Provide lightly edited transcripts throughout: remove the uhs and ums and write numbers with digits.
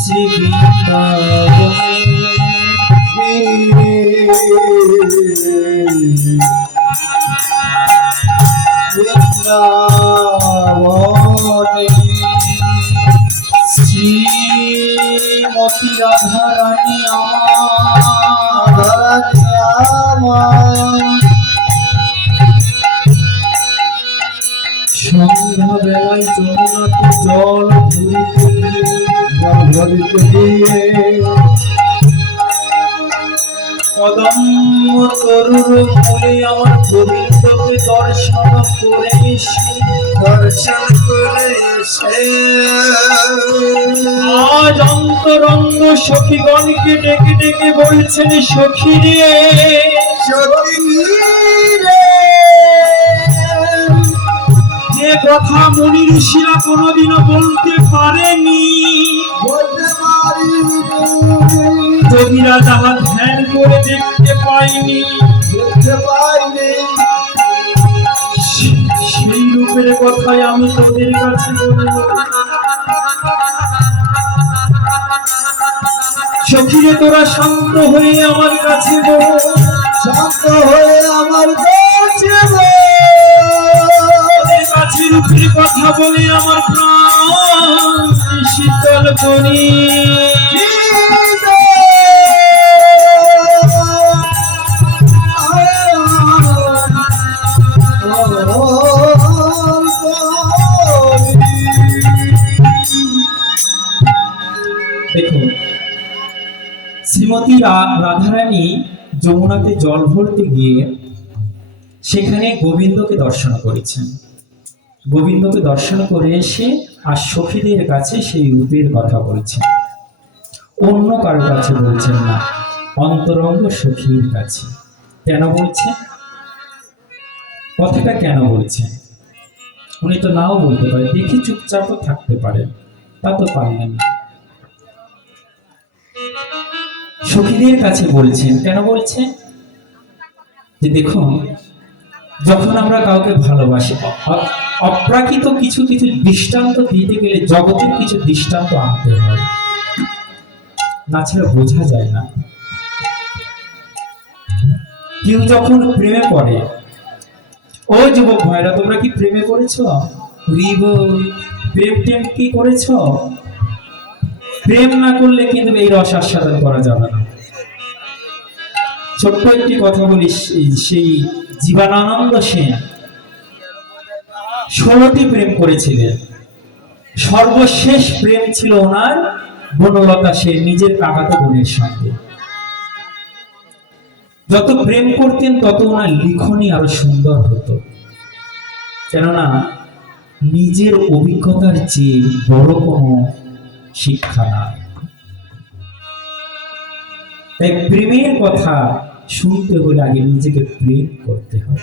শ্রী বৃন্দাবনে শ্রীমতী রাধা রানী আমার সন্ধ্যা বেলায় যমুনাতে জল ভরিতে গিয়ে কদম্ব তরুর মূলে আমার গোবিন্দকে দর্শন করে এসে আজ অন্তরঙ্গ সখীগণকে ডেকে ডেকে বলছেন, সখী রে যে কথা মুনি ঋষিরা কোনোদিনও বলতে পারেনি, যোগীরা যাহা ধ্যান করে দেখতে পাইনি, সেই রূপের কথাই আমি তোদের কাছে বলব। সখীরে তোরা শান্ত হয়ে আমার কাছে বল, শান্ত হয়ে আমার কাছে কাছে রূপের কথা বলে আমার প্রাণ শীতল করি। দেখুন, শ্রীমতী রাধারানী যমুনাতে জল ভরতে গিয়ে সেখানে গোবিন্দকে দর্শন করেছেন। গোবিন্দকে দর্শন করে এসে আর সখীদের কাছে সেই রূপের কথা বলছেন, অন্য কারো কাছে বলছেন না, অন্তরঙ্গ সখীর কাছে। কেন বলছেন? কথাটা কেন বলছেন? উনি তো নাও বলতে পারেন, দেখে চুপচাপও থাকতে পারেন, তা তো পারলেন না। সখীদের কাছে বলছেন। কেন বলছেন? যে দেখুন, যখন আমরা কাউকে ভালোবাসি, অপ্রাকৃত কিছু কিছু দৃষ্টান্ত দিতে গেলে জগতের কিছু দৃষ্টান্ত আনতে হয়, না ছেড়ে বোঝা যায় না। কেউ যখন প্রেমে পড়ে, ও যুবক ভাইরা, তোমরা কি প্রেমে করেছো? প্রেম টেম কি করেছো? প্রেম না করলে কিন্তু এই রস আস্বাদন করা যাবে না। ছোট্ট একটি কথা বলি, সেই জীবনানন্দ সেন 16টি প্রেম করেছিলেন। সর্বশেষ প্রেম ছিল ওনার বনলতা সেন নিজের কাকাতো বোনের সঙ্গে। যত প্রেম করতেন তত ওনার লিখনী আরো সুন্দর হতো, কেননা নিজের অভিজ্ঞতার চেয়ে বড় কোনো শিক্ষা না। তাই প্রেমের কথা শুনতে হলে আগে নিজেকে প্রেম করতে হয়,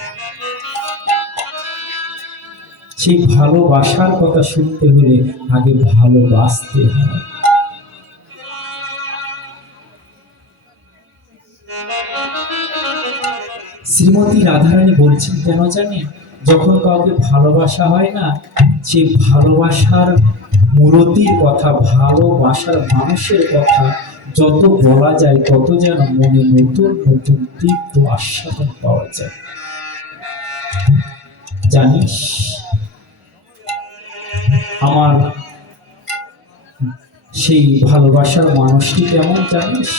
সেই ভালোবাসার কথা শুনতে হলে আগে ভালোবাসতে হয়। শ্রীমতী রাধারানী বলছেন কেন জানেন? যখন কাউকে ভালোবাসা হয় না, সেই ভালোবাসার মূরতির কথা, ভালোবাসার মানুষের কথা যত বলা যায় তত যেন মনে নতুন নতুন তীব্র আস্বাদন পাওয়া যায়। জানিস, আমার সেই ভালোবাসার মানুষটি কেমন জানিস?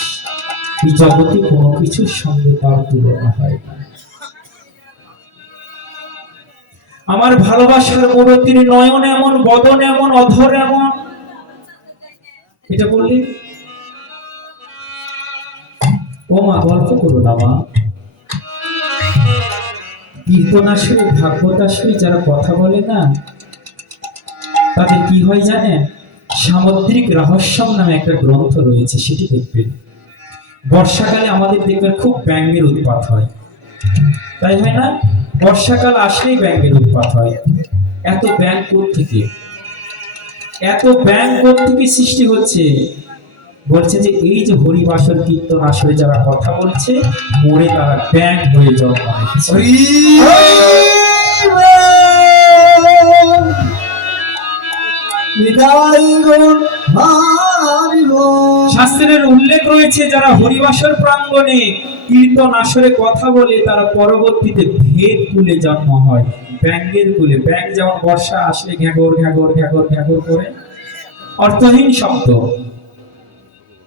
এই জগতে কোনো কিছুর সঙ্গে তার তুলনা হয় না। আমার ভালোবাসার মূরতির নয়ন এমন, বদন এমন, অধর এমন। এটা বললি ও মা, গল্প করো না মা। কীর্তনাশয়, ভাগবতাশয় যারা কথা বলে না, তাদের কি হয় জানেন? সামুদ্রিক রহস্যম নামে একটা গ্রন্থ রয়েছে, সেটি দেখবেন। বর্ষাকালে আমাদের দেখবেন খুব ব্যাঙের উৎপাত হয়, তাই হয় না? বর্ষাকাল আসলেই ব্যাঙের উৎপাত হয়। এত ব্যাঙ কোত্থেকে, এত ব্যাঙ কোত্থেকে সৃষ্টি হচ্ছে? বলছে যে এই যে হরিবাসর কীর্তন আসরে যারা কথা বলছে, মরে তারা ব্যাঙ হয়ে জন্মাচ্ছে। বিদায় গো, শাস্ত্রের উল্লেখ রয়েছে যারা হরিবাসর প্রাঙ্গণে কীর্তন আসরে কথা বলে তারা পরবর্তীতে ভেদ কুলে জন্ম হয়, ব্যাঙের কুলে। ব্যাঙ যেমন বর্ষা আসলে ঘ্যাগর ঘ্যাগর ঘ্যাগর ঘ্যাগর করে, অর্থহীন শব্দ,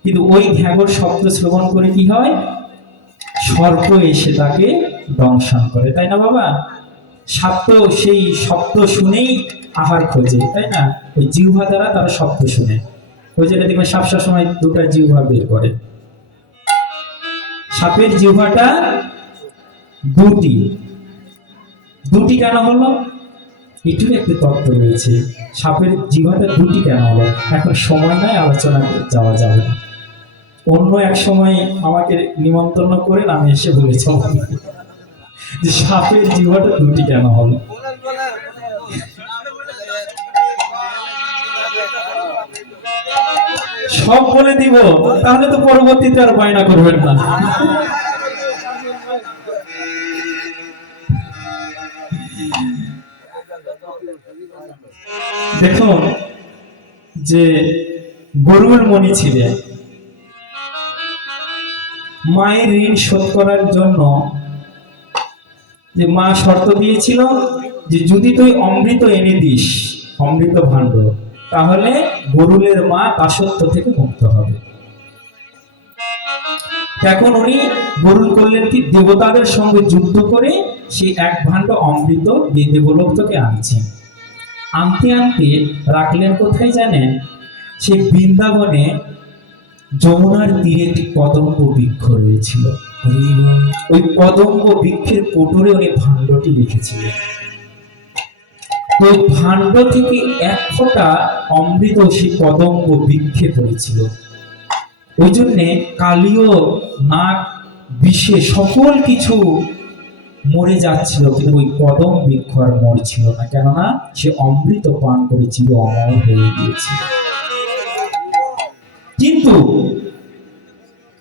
কিন্তু ওই ঘ্যাগর শব্দ শ্রবণ করে কি হয়, সর্প এসে তাকে দংশন করে, তাই না বাবা? সাপ তো সেই শব্দ শুনেই আহার খোঁজে, তাই না? ওই জিহ্বা দ্বারা তারা শব্দ শুনে, ওই জন্য দেখবেন সাপ সময় দুটা জিহ্বা বের করে। সাপের জিহ্বাটা দুটি, দুটি কেন হলো এটির একটি তত্ত্ব রয়েছে। সাপের জিহ্বাটা দুটি কেন হলো এখন সময় নয়, আলোচনা যাওয়া যাবে না, অন্য এক সময় আমাকে নিমন্ত্রণ করেন, আমি এসে বলেছি যে সাপের জিহ্বাটা দুটি কেন হলো। সব বলে দিব, তাহলে তো পরবর্তীতে আর বায়না করবেন না। দেখুন যে গরুর মণি ছিলেন, মায়ের ঋণ শোধ করার জন্য যে মা শর্ত দিয়েছিল যে যদি তুই অমৃত এনে দিস, অমৃত ভাণ্ড, তাহলে গরুলের মা দাসত্ব থেকে মুক্ত হবে। এখন উনি গরুল করলেন কি, দেবতাদের সঙ্গে যুদ্ধ করে সেই এক ভাণ্ড অমৃত দেবলোক থেকে আনছেন। আনতে আনতে রাখলেন কোথায় জানেন? সেই বৃন্দাবনে যমুনার তীরে একটি কদম্ব বৃক্ষ রয়েছিল, ওই কদম্ব বৃক্ষের কোটরে উনি ভাণ্ডটি রেখেছিলেন। তো ভাণ্ড থেকে এক ফোঁটা অমৃত সেই কদম্ব বৃক্ষে পড়েছিল। ওই জন্যে কালীয় নাগ বিষে সকল কিছু মরে যাচ্ছিল, কিন্তু ওই কদম বৃক্ষ আর মরছিল না, কেননা সে অমৃত পান করে চির অমর হয়ে গিয়েছিল। কিন্তু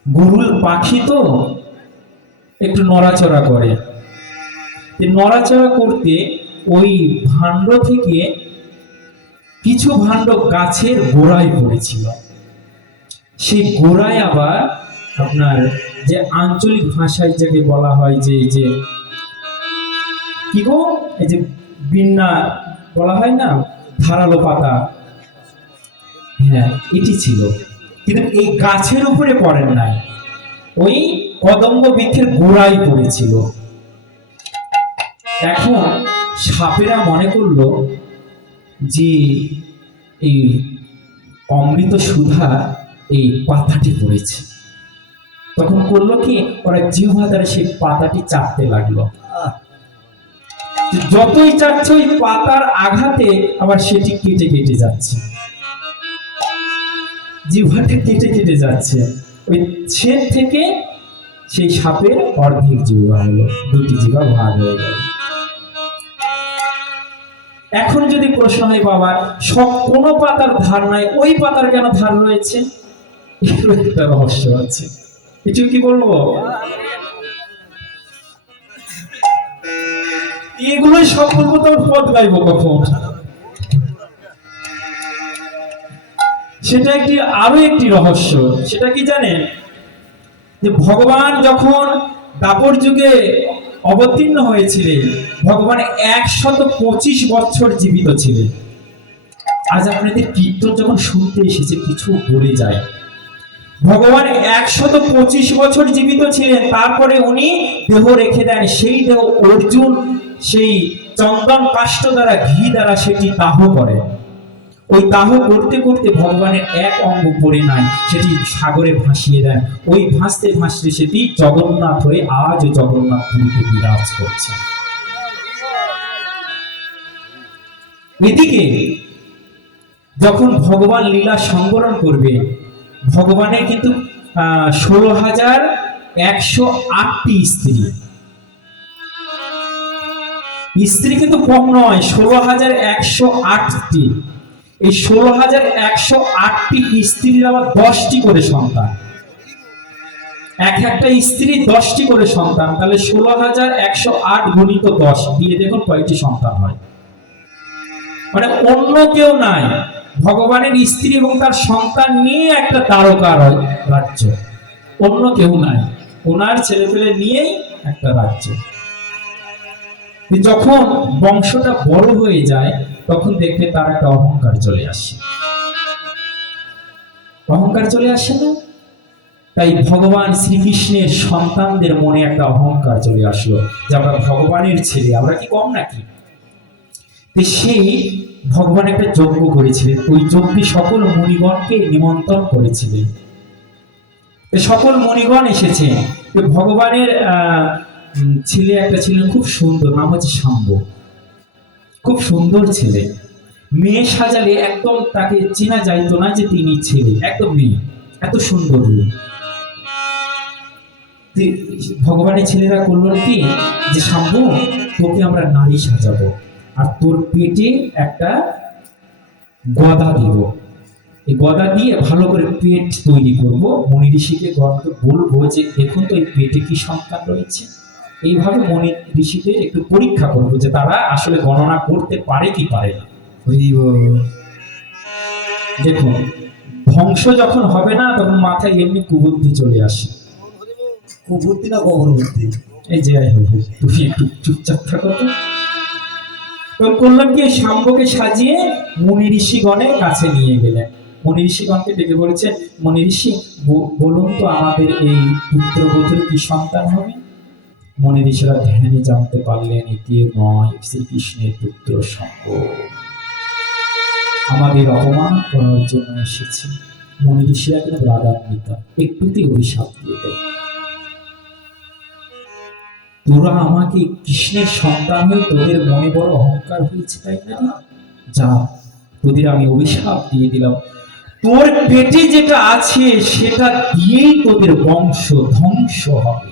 গরুল পাখি তো একটু নড়াচড়া করে, নড়াচড়া করতে ওই ভাণ্ড থেকে কিছু ভাণ্ড গাছের গোড়ায় পড়েছিল। সেই গোড়ায় আবার আপনার যে আঞ্চলিক ভাষায় যাকে বলা হয় যে এই যে কি গো, এই যে বিন্না বলা হয় না, ধারালো পাতা, হ্যাঁ এটি ছিল, কিন্তু এই গাছের উপরে পড়েন নাই, ওই কদম্ব বৃক্ষের গোড়ায় পড়েছিল। এখন সাপেরা মনে করলো যে এই অমৃত সুধা এই পাতাটি পড়েছে, তখন করলো কি, ওরা জিহ্বা দ্বারা সেই পাতাটি চাটতে লাগলো। যতই চাটছে ওই পাতার আঘাতে আবার সেটি কেটে কেটে যাচ্ছে, জিহ্বাটা কেটে কেটে যাচ্ছে, ওই ছেদ থেকে সেই সাপের অর্ধেক জিহ্বা হলো, দুটি জিহ্বা ভাগ হয়ে গেল। এখন যদি প্রশ্ন হয় বাবা সব কোন পাতার ধার নাই, ওই পাতার কেন ধার রয়েছে? একটা রহস্য আছে, কিছু কি বলবো? এগুলোই সব বলবো তো পদ গাইবো কখন? সেটা একটি আরো একটি রহস্য। সেটা কি জানেন? যে ভগবান যখন দাপর যুগে অবতীর্ণ হয়েছিলেন, ভগবান 125 বছর জীবিত ছিলেন। আজ আপনাদের কীর্তন যখন শুনতে এসেছে কিছু বলে যায়, ভগবান 125 বছর জীবিত ছিলেন, তারপরে উনি দেহ রেখে দেন। সেই দেহ অর্জুন সেই চন্দন কাষ্ঠ দ্বারা, ঘি দ্বারা সেটি দাহ করে। ওই দাহ করতে করতে ভগবানের এক অঙ্গ পড়ে নাই, সেটি সাগরে ভাসিয়ে দেন। ওই ভাসতে ভাসতে সেটি জগন্নাথ হয়ে আজ জগন্নাথ পুরীতে বিরাজ করছে। এদিকে যখন ভগবান লীলা সংবরণ করবে, ভগবানের কিন্তু 16,108টি স্ত্রী, স্ত্রী কিন্তু কম নয়, 16,108টি। এই 16,108টি স্ত্রীর আবার 10টি করে সন্তান, এক একটা স্ত্রী 10টি করে সন্তান, তাহলে 16,108 গুণিত 10 দিয়ে দেখুন কয়টি সন্তান হয়। মানে অন্য কেউ নাই, ভগবানের স্ত্রী এবং তার সন্তান নিয়ে একটা তারকা রাজ্য, অন্য কেউ নাই, ওনার ছেলেপেলে নিয়েই একটা রাজ্য। যখন বংশটা বড় হয়ে যায় তখন দেখবে তার একটা অহংকার চলে আসে, অহংকার চলে আসে না? তাই ভগবান শ্রীকৃষ্ণের সন্তানদের মনে একটা অহংকার চলে আসলো যে আমরা ভগবানের ছেলে, আমরা কি কম নাকি? সেই ভগবান একটা যজ্ঞ করেছিলেন, ওই যজ্ঞে সকল মুনিগণকে নিমন্ত্রণ করেছিলেন। সকল মুনিগণ এসেছে। ভগবানের ছেলে একটা ছিলেন খুব সুন্দর, নাম হচ্ছে শাম্ব, খুব সুন্দর ছেলে। মেয়ে সাজালে একদম তাকে চেনা যাইতো না যে তিনি ছেলে, একদম মেয়ে, এত সুন্দর। ভগবানের ছেলেরা করলো কি যে শাম্ব, তোকে আমরা নারী সাজাবো আর তোর পেটে একটা গদা দিব, এই গদা দিয়ে ভালো করে পেট তৈরি করব, মনি ঋষিকে বলবো যে দেখুন তো এই পেটে কি সন্তান রয়েছে। এইভাবে মনি ঋষিদের একটু পরীক্ষা করবো যে তারা আসলে গণনা করতে পারে কি পারে না। দেখুন, ধ্বংস যখন হবে না তখন মাথায় এমনি কুবুদ্ধি চলে আসে। কুবুদ্ধি না গবরবুদ্ধি? এই যে তুমি একটু চুপচাপ থাকো তো। তখন করলাম কি, শাম্বকে সাজিয়ে মুনি ঋষিগণের কাছে নিয়ে গেলেন। মুনি ঋষিগণকে ডেকে বলেছেন, মুনি ঋষি বলুন তো আমাদের এই পুত্রবধূর কি সন্তান হবে? মুনি ঋষিরা ধ্যানে জানতে পারলেন এ কেউ নয়, শ্রীকৃষ্ণের পুত্র শাম্ব আমাদের অপমান করার জন্য এসেছে। মুনি ঋষিরা কিন্তু রাগান্বিত, একটুতেই অভিশাপ দিয়ে দেয়, তোরা আমাকে কৃষ্ণের সন্তান হয়ে তোদের মনে বড় অহংকার হয়েছে, তাই না? যা, তোদের আমি অভিশাপ দিয়ে দিলাম, তোর পেটে যেটা আছে সেটা দিয়েই তোদের বংশ ধ্বংস হবে।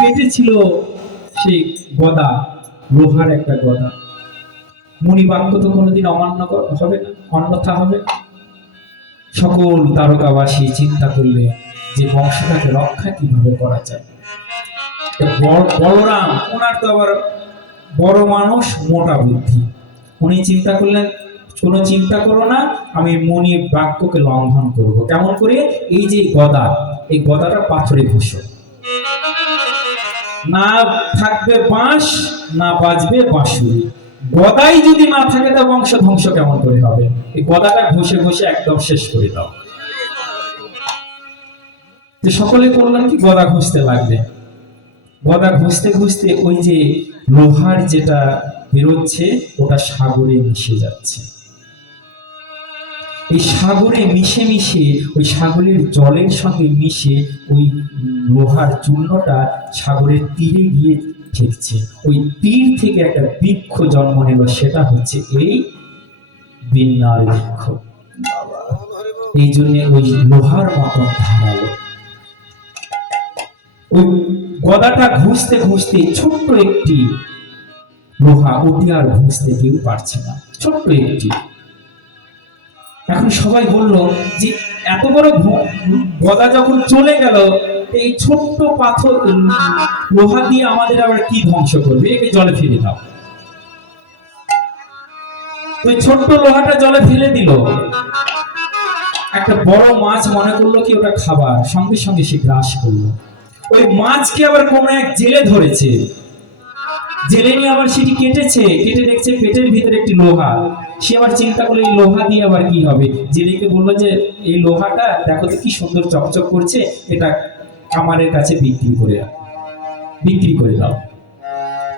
পেটে ছিল সেই গদা, লোহার একটা গদা। মুনিবাক্য তো কোনোদিন অমান্য হবে না, অন্যথা হবে। সকল তারকাবাসী চিন্তা করলে যে বংশটাকে রক্ষা কিভাবে করা যায়। বলরাম, ওনার তো আবার বড় মানুষ, মোটা বুদ্ধি, উনি চিন্তা করলেন কোনো চিন্তা করো না, আমি মুনি বাক্যকে লঙ্ঘন করব। কেমন করে? এই যে গদা, এই গদাটা পাথরে ঘষো, না থাকবে বাঁশ, না বাজবে বাঁশুরি। গদাই যদি না থাকে তা বংশ ধ্বংস কেমন করে হবে? এই গদাটা ঘষে ঘষে একদম শেষ করে দাও। যে সকলে করলেন কি, গদা ঘষতে লাগবে। গদা ঘষতে ঘষতে ওই যে লোহার যেটা বেরোচ্ছে ওটা সাগরে মিশে যাচ্ছে। এই সাগরে মিশে মিশে, ওই সাগরের জলের সঙ্গে মিশে ওই লোহার চূর্ণটা সাগরের তীরে গিয়ে ঠেকছে। ওই তীর থেকে একটা বৃক্ষ জন্ম নিল, সেটা হচ্ছে এই বিন্যার বৃক্ষ। এই জন্য ওই লোহার মতন ধারালো। ওই গদাটা ঘুষতে ঘুষতে ছোট্ট একটি লোহা, ওটি আর ঘুষতে কেউ পারছে না, ছোট্ট একটি। এখন সবাই বলল যে এত বড় গদা যখন চলে গেল, এই ছোট্ট পাথর লোহা দিয়ে আমাদের আবার কি ধ্বংস করবে, একে জলে ফেলে দাও। ওই ছোট্ট লোহাটা জলে ফেলে দিল। একটা বড় মাছ মনে করলো কি ওটা খাবার, সঙ্গে সঙ্গে সে গ্রাস করলো। ওই মাছকে আবার কোন এক জেলে ধরেছে, জেলে নিয়ে আবার সেটি কেটেছে, কেটে দেখছে পেটের ভিতরে একটি লোহা। সে আবার চিন্তা করলো এই লোহা দিয়ে আবার কি হবে। জেলেকে বললো যে এই লোহাটা দেখো তো কি সুন্দর চকচক করছে, এটা কামারের কাছে বিক্রি করে দাও।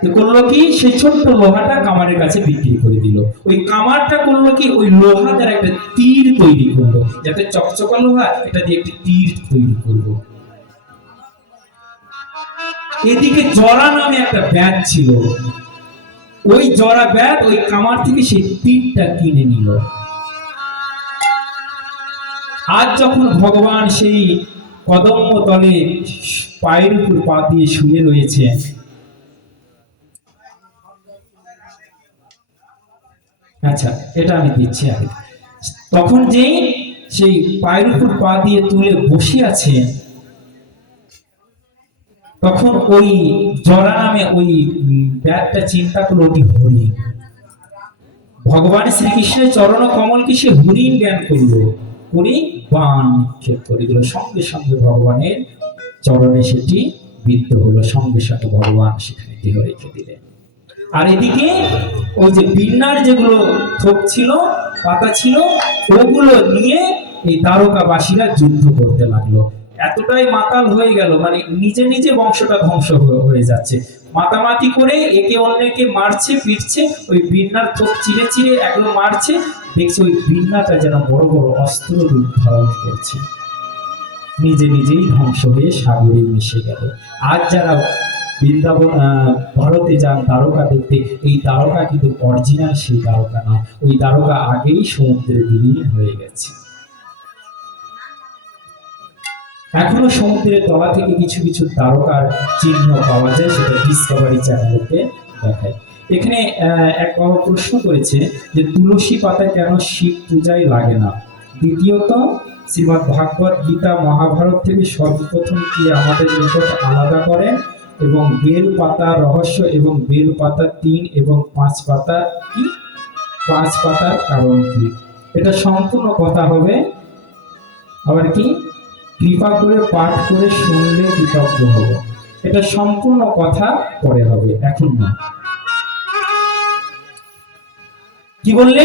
তো করলো কি, সেই ছোট্ট লোহাটা কামারের কাছে বিক্রি করে দিল। ওই কামারটা করলো কি, ওই লোহা দ্বারা একটা তীর তৈরি করলো, যাতে চকচকা লোহা, এটা দিয়ে একটি তীর তৈরি করবো। এদিকে জরা নামে একটা ব্যাগ ছিল, ওই জরা ব্যাগ ওই কামার থেকে সেই তীরটা কিনে নিল। আজ যখন ভগবান সেই কদম্ব তলে পায়ের উপর পা দিয়ে শুয়ে রয়েছে, আচ্ছা এটা আমি দিচ্ছি আগে। তখন যেই সেই পায়ের উপর পা দিয়ে তুলে বসে আছে, তখন ওই জরা নামে ওই ব্যাগটা চিন্তা করলো ওটি হরিণ। ভগবান শ্রীকৃষ্ণের চরণ কমলকে সে হরিণ জ্ঞান করলো, করে বাণ নিক্ষেপ করে দিল। সঙ্গে সঙ্গে ভগবানের চরণে সেটি বিদ্ধ হলো, সঙ্গে সঙ্গে ভগবান সেখানে দেহ রেখে দিলেন। আর এদিকে ওই যে বীণার যেগুলো থোপ ছিল, পাতা ছিল, ওগুলো নিয়ে এই দ্বারকাবাসীরা যুদ্ধ করতে লাগলো। এতটাই মাতাল হয়ে গেল, মানে নিজে নিজে বংশটা ধ্বংস হয়ে যাচ্ছে। মাতামাতি করে একে অন্যকে মারছে, পিটছে, ওই বীণার থোপ চিরে চিরে একদম মারছে। দেখছে ওই বীণাটা যেন বড় বড় অস্ত্র রূপ ধারণ করছে, নিজে নিজেই ধ্বংস হয়ে সাগরে মিশে গেল। আজ যারা বৃন্দাবন ভারতে যান দ্বারকা দেখতে, এই দ্বারকা কিন্তু অরিজিনাল সেই দ্বারকা না, ওই দ্বারকা আগেই সমুদ্রে বিলীন হয়ে গেছে। এখনো সমুদ্রের তলা থেকে কিছু কিছু দ্বারকার চিহ্ন পাওয়া যায়, সেটা ডিসকভারি চ্যানেলকে দেখায়। এখানে এক বাবা প্রশ্ন করেছে যে তুলসী পাতা কেন শিব পূজায় লাগে না। দ্বিতীয়ত, শ্রীমদ্ ভাগবত গীতা মহাভারত থেকে সর্বপ্রথম কি আমাদের নিকট আলাদা করেন, এবং বেল পাতার রহস্য এবং বেল পাতা 3 এবং 5 পাতা কি, 5 পাতার কারণ কি। এটা সম্পূর্ণ কথা হবে, আবার কি কৃপা করে পাঠ করে শুনলে কৃতজ্ঞ হব। এটা সম্পূর্ণ কথা পরে হবে, এখন না। কি বললে,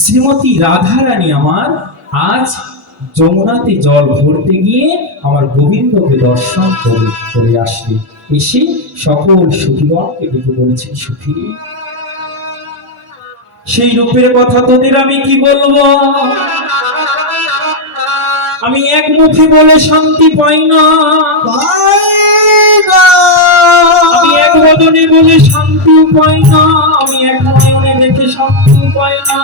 শ্রীমতী রাধারানী আমার আজ যমুনাতে জল ভরতে গিয়ে আমার গোবিন্দকে দর্শন করে আসবে। এসে সকল সখীগণকে ডেকে বলেছেন, সখী সেই রূপের কথা তোদের আমি কি বলবো, আমি এক মুখে বলে শান্তি পাই না, আমি এক বদনে বলে শান্তি পাই না, আমি এক নয়নে দেখে শান্তি পাই না।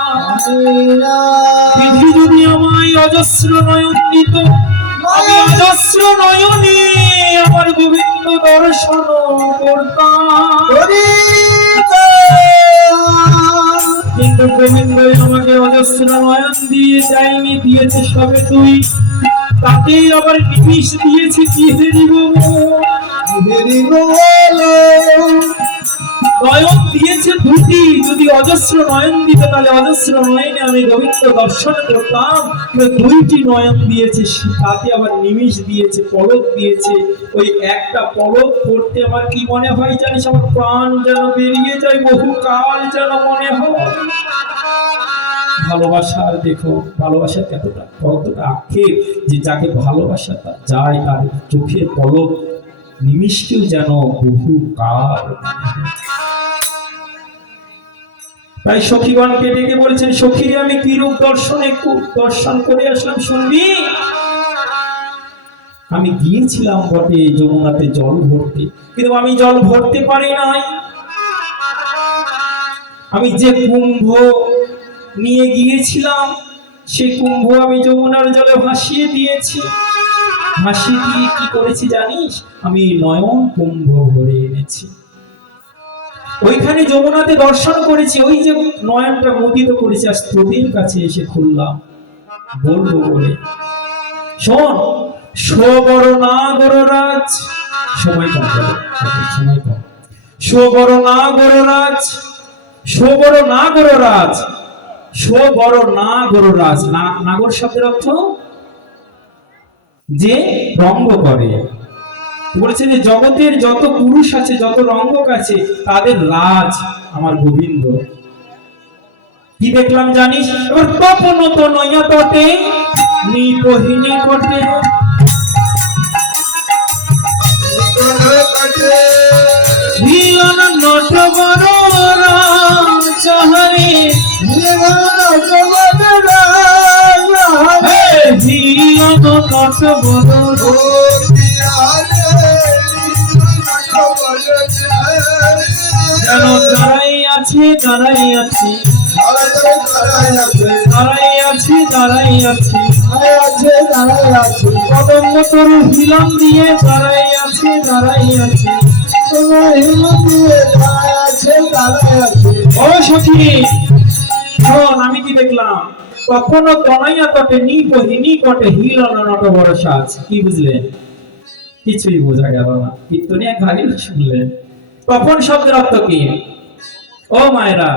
বিধি যদি আমায় অজস্র নয়ন দিত, আমি অজস্র নয়নে আমার গোবিন্দ দর্শন করতাম, কিন্তু গোবিন্দ আমাকে অজস্র নয়ন দিয়ে যায়নি, দিয়েছে সবে তুই, তাতেই আবার নিমিষ দিয়েছে কি হেরিব নয়ন দিয়েছে দুটি, যদি অজস্র নয়ন দিতে তাহলে অজস্র নয়নে আমি গোবিন্দ দর্শন করতাম, দুইটি নয়ন দিয়েছে, তাতে আবার নিমিষ দিয়েছে, পলক দিয়েছে। ওই একটা পলক পড়তে আমার কি মনে হয় জানিস, আমার প্রাণ যেন বেরিয়ে যায়, বহু কাল যেন মনে হয়। ভালোবাসার দেখো, ভালোবাসার কতটা আক্ষেপ, যে যাকে ভালোবাসা যায় তার চোখের পলক নিমিষকেও যেন বহু কাল। তাই সখীগণকে ডেকে বলেছেন, সখীরে আমি কিরূপ দর্শন করে আসলাম শুনবি। আমি গিয়েছিলাম বটে যমুনাতে জল ভরতে, কিন্তু আমি জল ভরতে পারি নাই। আমি যে কুম্ভ নিয়ে গিয়েছিলাম, সে কুম্ভ আমি যমুনার জলে ভাসিয়ে দিয়েছি। ভাসিয়ে দিয়ে কি করেছি জানিস, আমি নয়ন কুম্ভ ভরে এনেছি। ওইখানে যমুনাতে দর্শন করেছি, ওই যে নয়নটা মোদিত করেছি, আজ তোদের কাছে এসে খুললাম বলবো বলে। শোন, সবর না গররাজ, সময় কম, সময় কম। সবর না গররাজ, সবর না গররাজ, সবর না গররাজ। নাগর শব্দের অর্থ যে রঙ্গ করে। বলেছে যে জগতের যত পুরুষ আছে, যত রঙ্গক আছে, তাদের রাজ আমার গোবিন্দ। কি দেখলাম জানিস, এবার তপন তো নয়া তটে নিপহিনী কটে, ভিলন নট বড় চাহরে, ভিলন নট বড় যেন দাঁড়াই আছে, দাঁড়াই আছে, দাঁড়াই আছে, দাঁড়াই আছে, কদম্ব তরু হিলন দিয়ে দাঁড়াই আছে, দাঁড়াই আছে। ও সখী শোন, আমি কি দেখলাম, কখনো তনয়া তটে নিপহি নিকটে হিলন নট বড় সাজ। কি বুঝলেন? কিছুই বোঝা গেল না। কীর্তনে এক ভাগই শুনলেন। তপন শব্দের অর্থ কি? ও মায়েরা,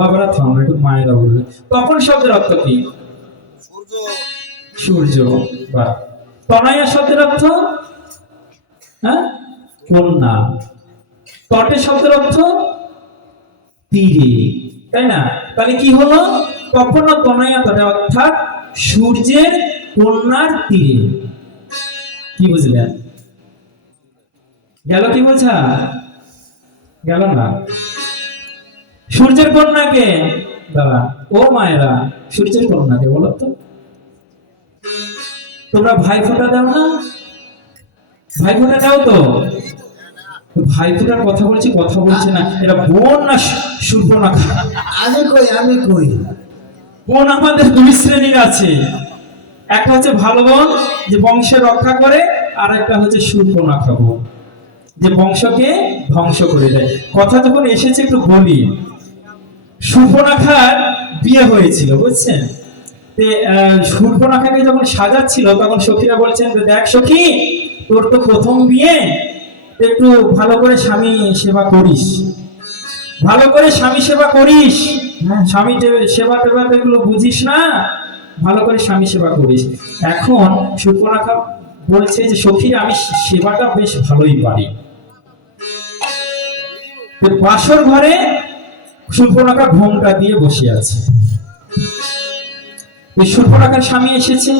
বাবারা থাম, একটু মায়েরা বলবে। তপন শব্দের অর্থ কি? সূর্য। সূর্য। বা তনয়া শব্দের অর্থ হ্যাঁ কন্যা। তটে শব্দের অর্থ তীরে, তাই না? তাহলে কি হলো? তপন তনয়া তটে, অর্থাৎ সূর্যের কন্যার তীরে। কি বুঝলেন? গেল কি বোঝা? গেল না? সূর্যের কন্যাকে, দাঁড়া, ও মায়েরা, সূর্যের কন্যাকে বলো তো। তোমরা ভাই ফোঁটা দাও না? ভাই ফোঁটা দাও তো? ভাই ফোঁটার কথা বলছি, কথা বলছে না। এরা বোন না শূর্পণখা? আমি কই বোন আমাদের দুই শ্রেণীর আছে। একটা হচ্ছে ভালো বোন, যে বংশের রক্ষা করে, আর একটা হচ্ছে শূর্পণখা বোন, যে বংশকে ধ্বংস করে দেয়। কথা যখন এসেছে একটু বলি। শূর্পণখার বিয়ে হয়েছিল, বুঝছেন? শূর্পণখাকে যখন সাজাচ্ছিল তখন সখীরা বলছেন, দেখ সখী, তোর তো প্রথম বিয়ে, একটু ভালো করে স্বামী সেবা করিস, ভালো করে স্বামী সেবা করিস। হ্যাঁ, স্বামী সেবা টেবা এগুলো বুঝিস না, ভালো করে স্বামী সেবা করিস। এখন শূর্পণখা বলছে যে সখী, আমি সেবাটা বেশ ভালোই পারি। বাসর ঘরে শূর্পণখা ঘোমটা দিয়ে বসে আছে। শূর্পণখার স্বামী এসেছে,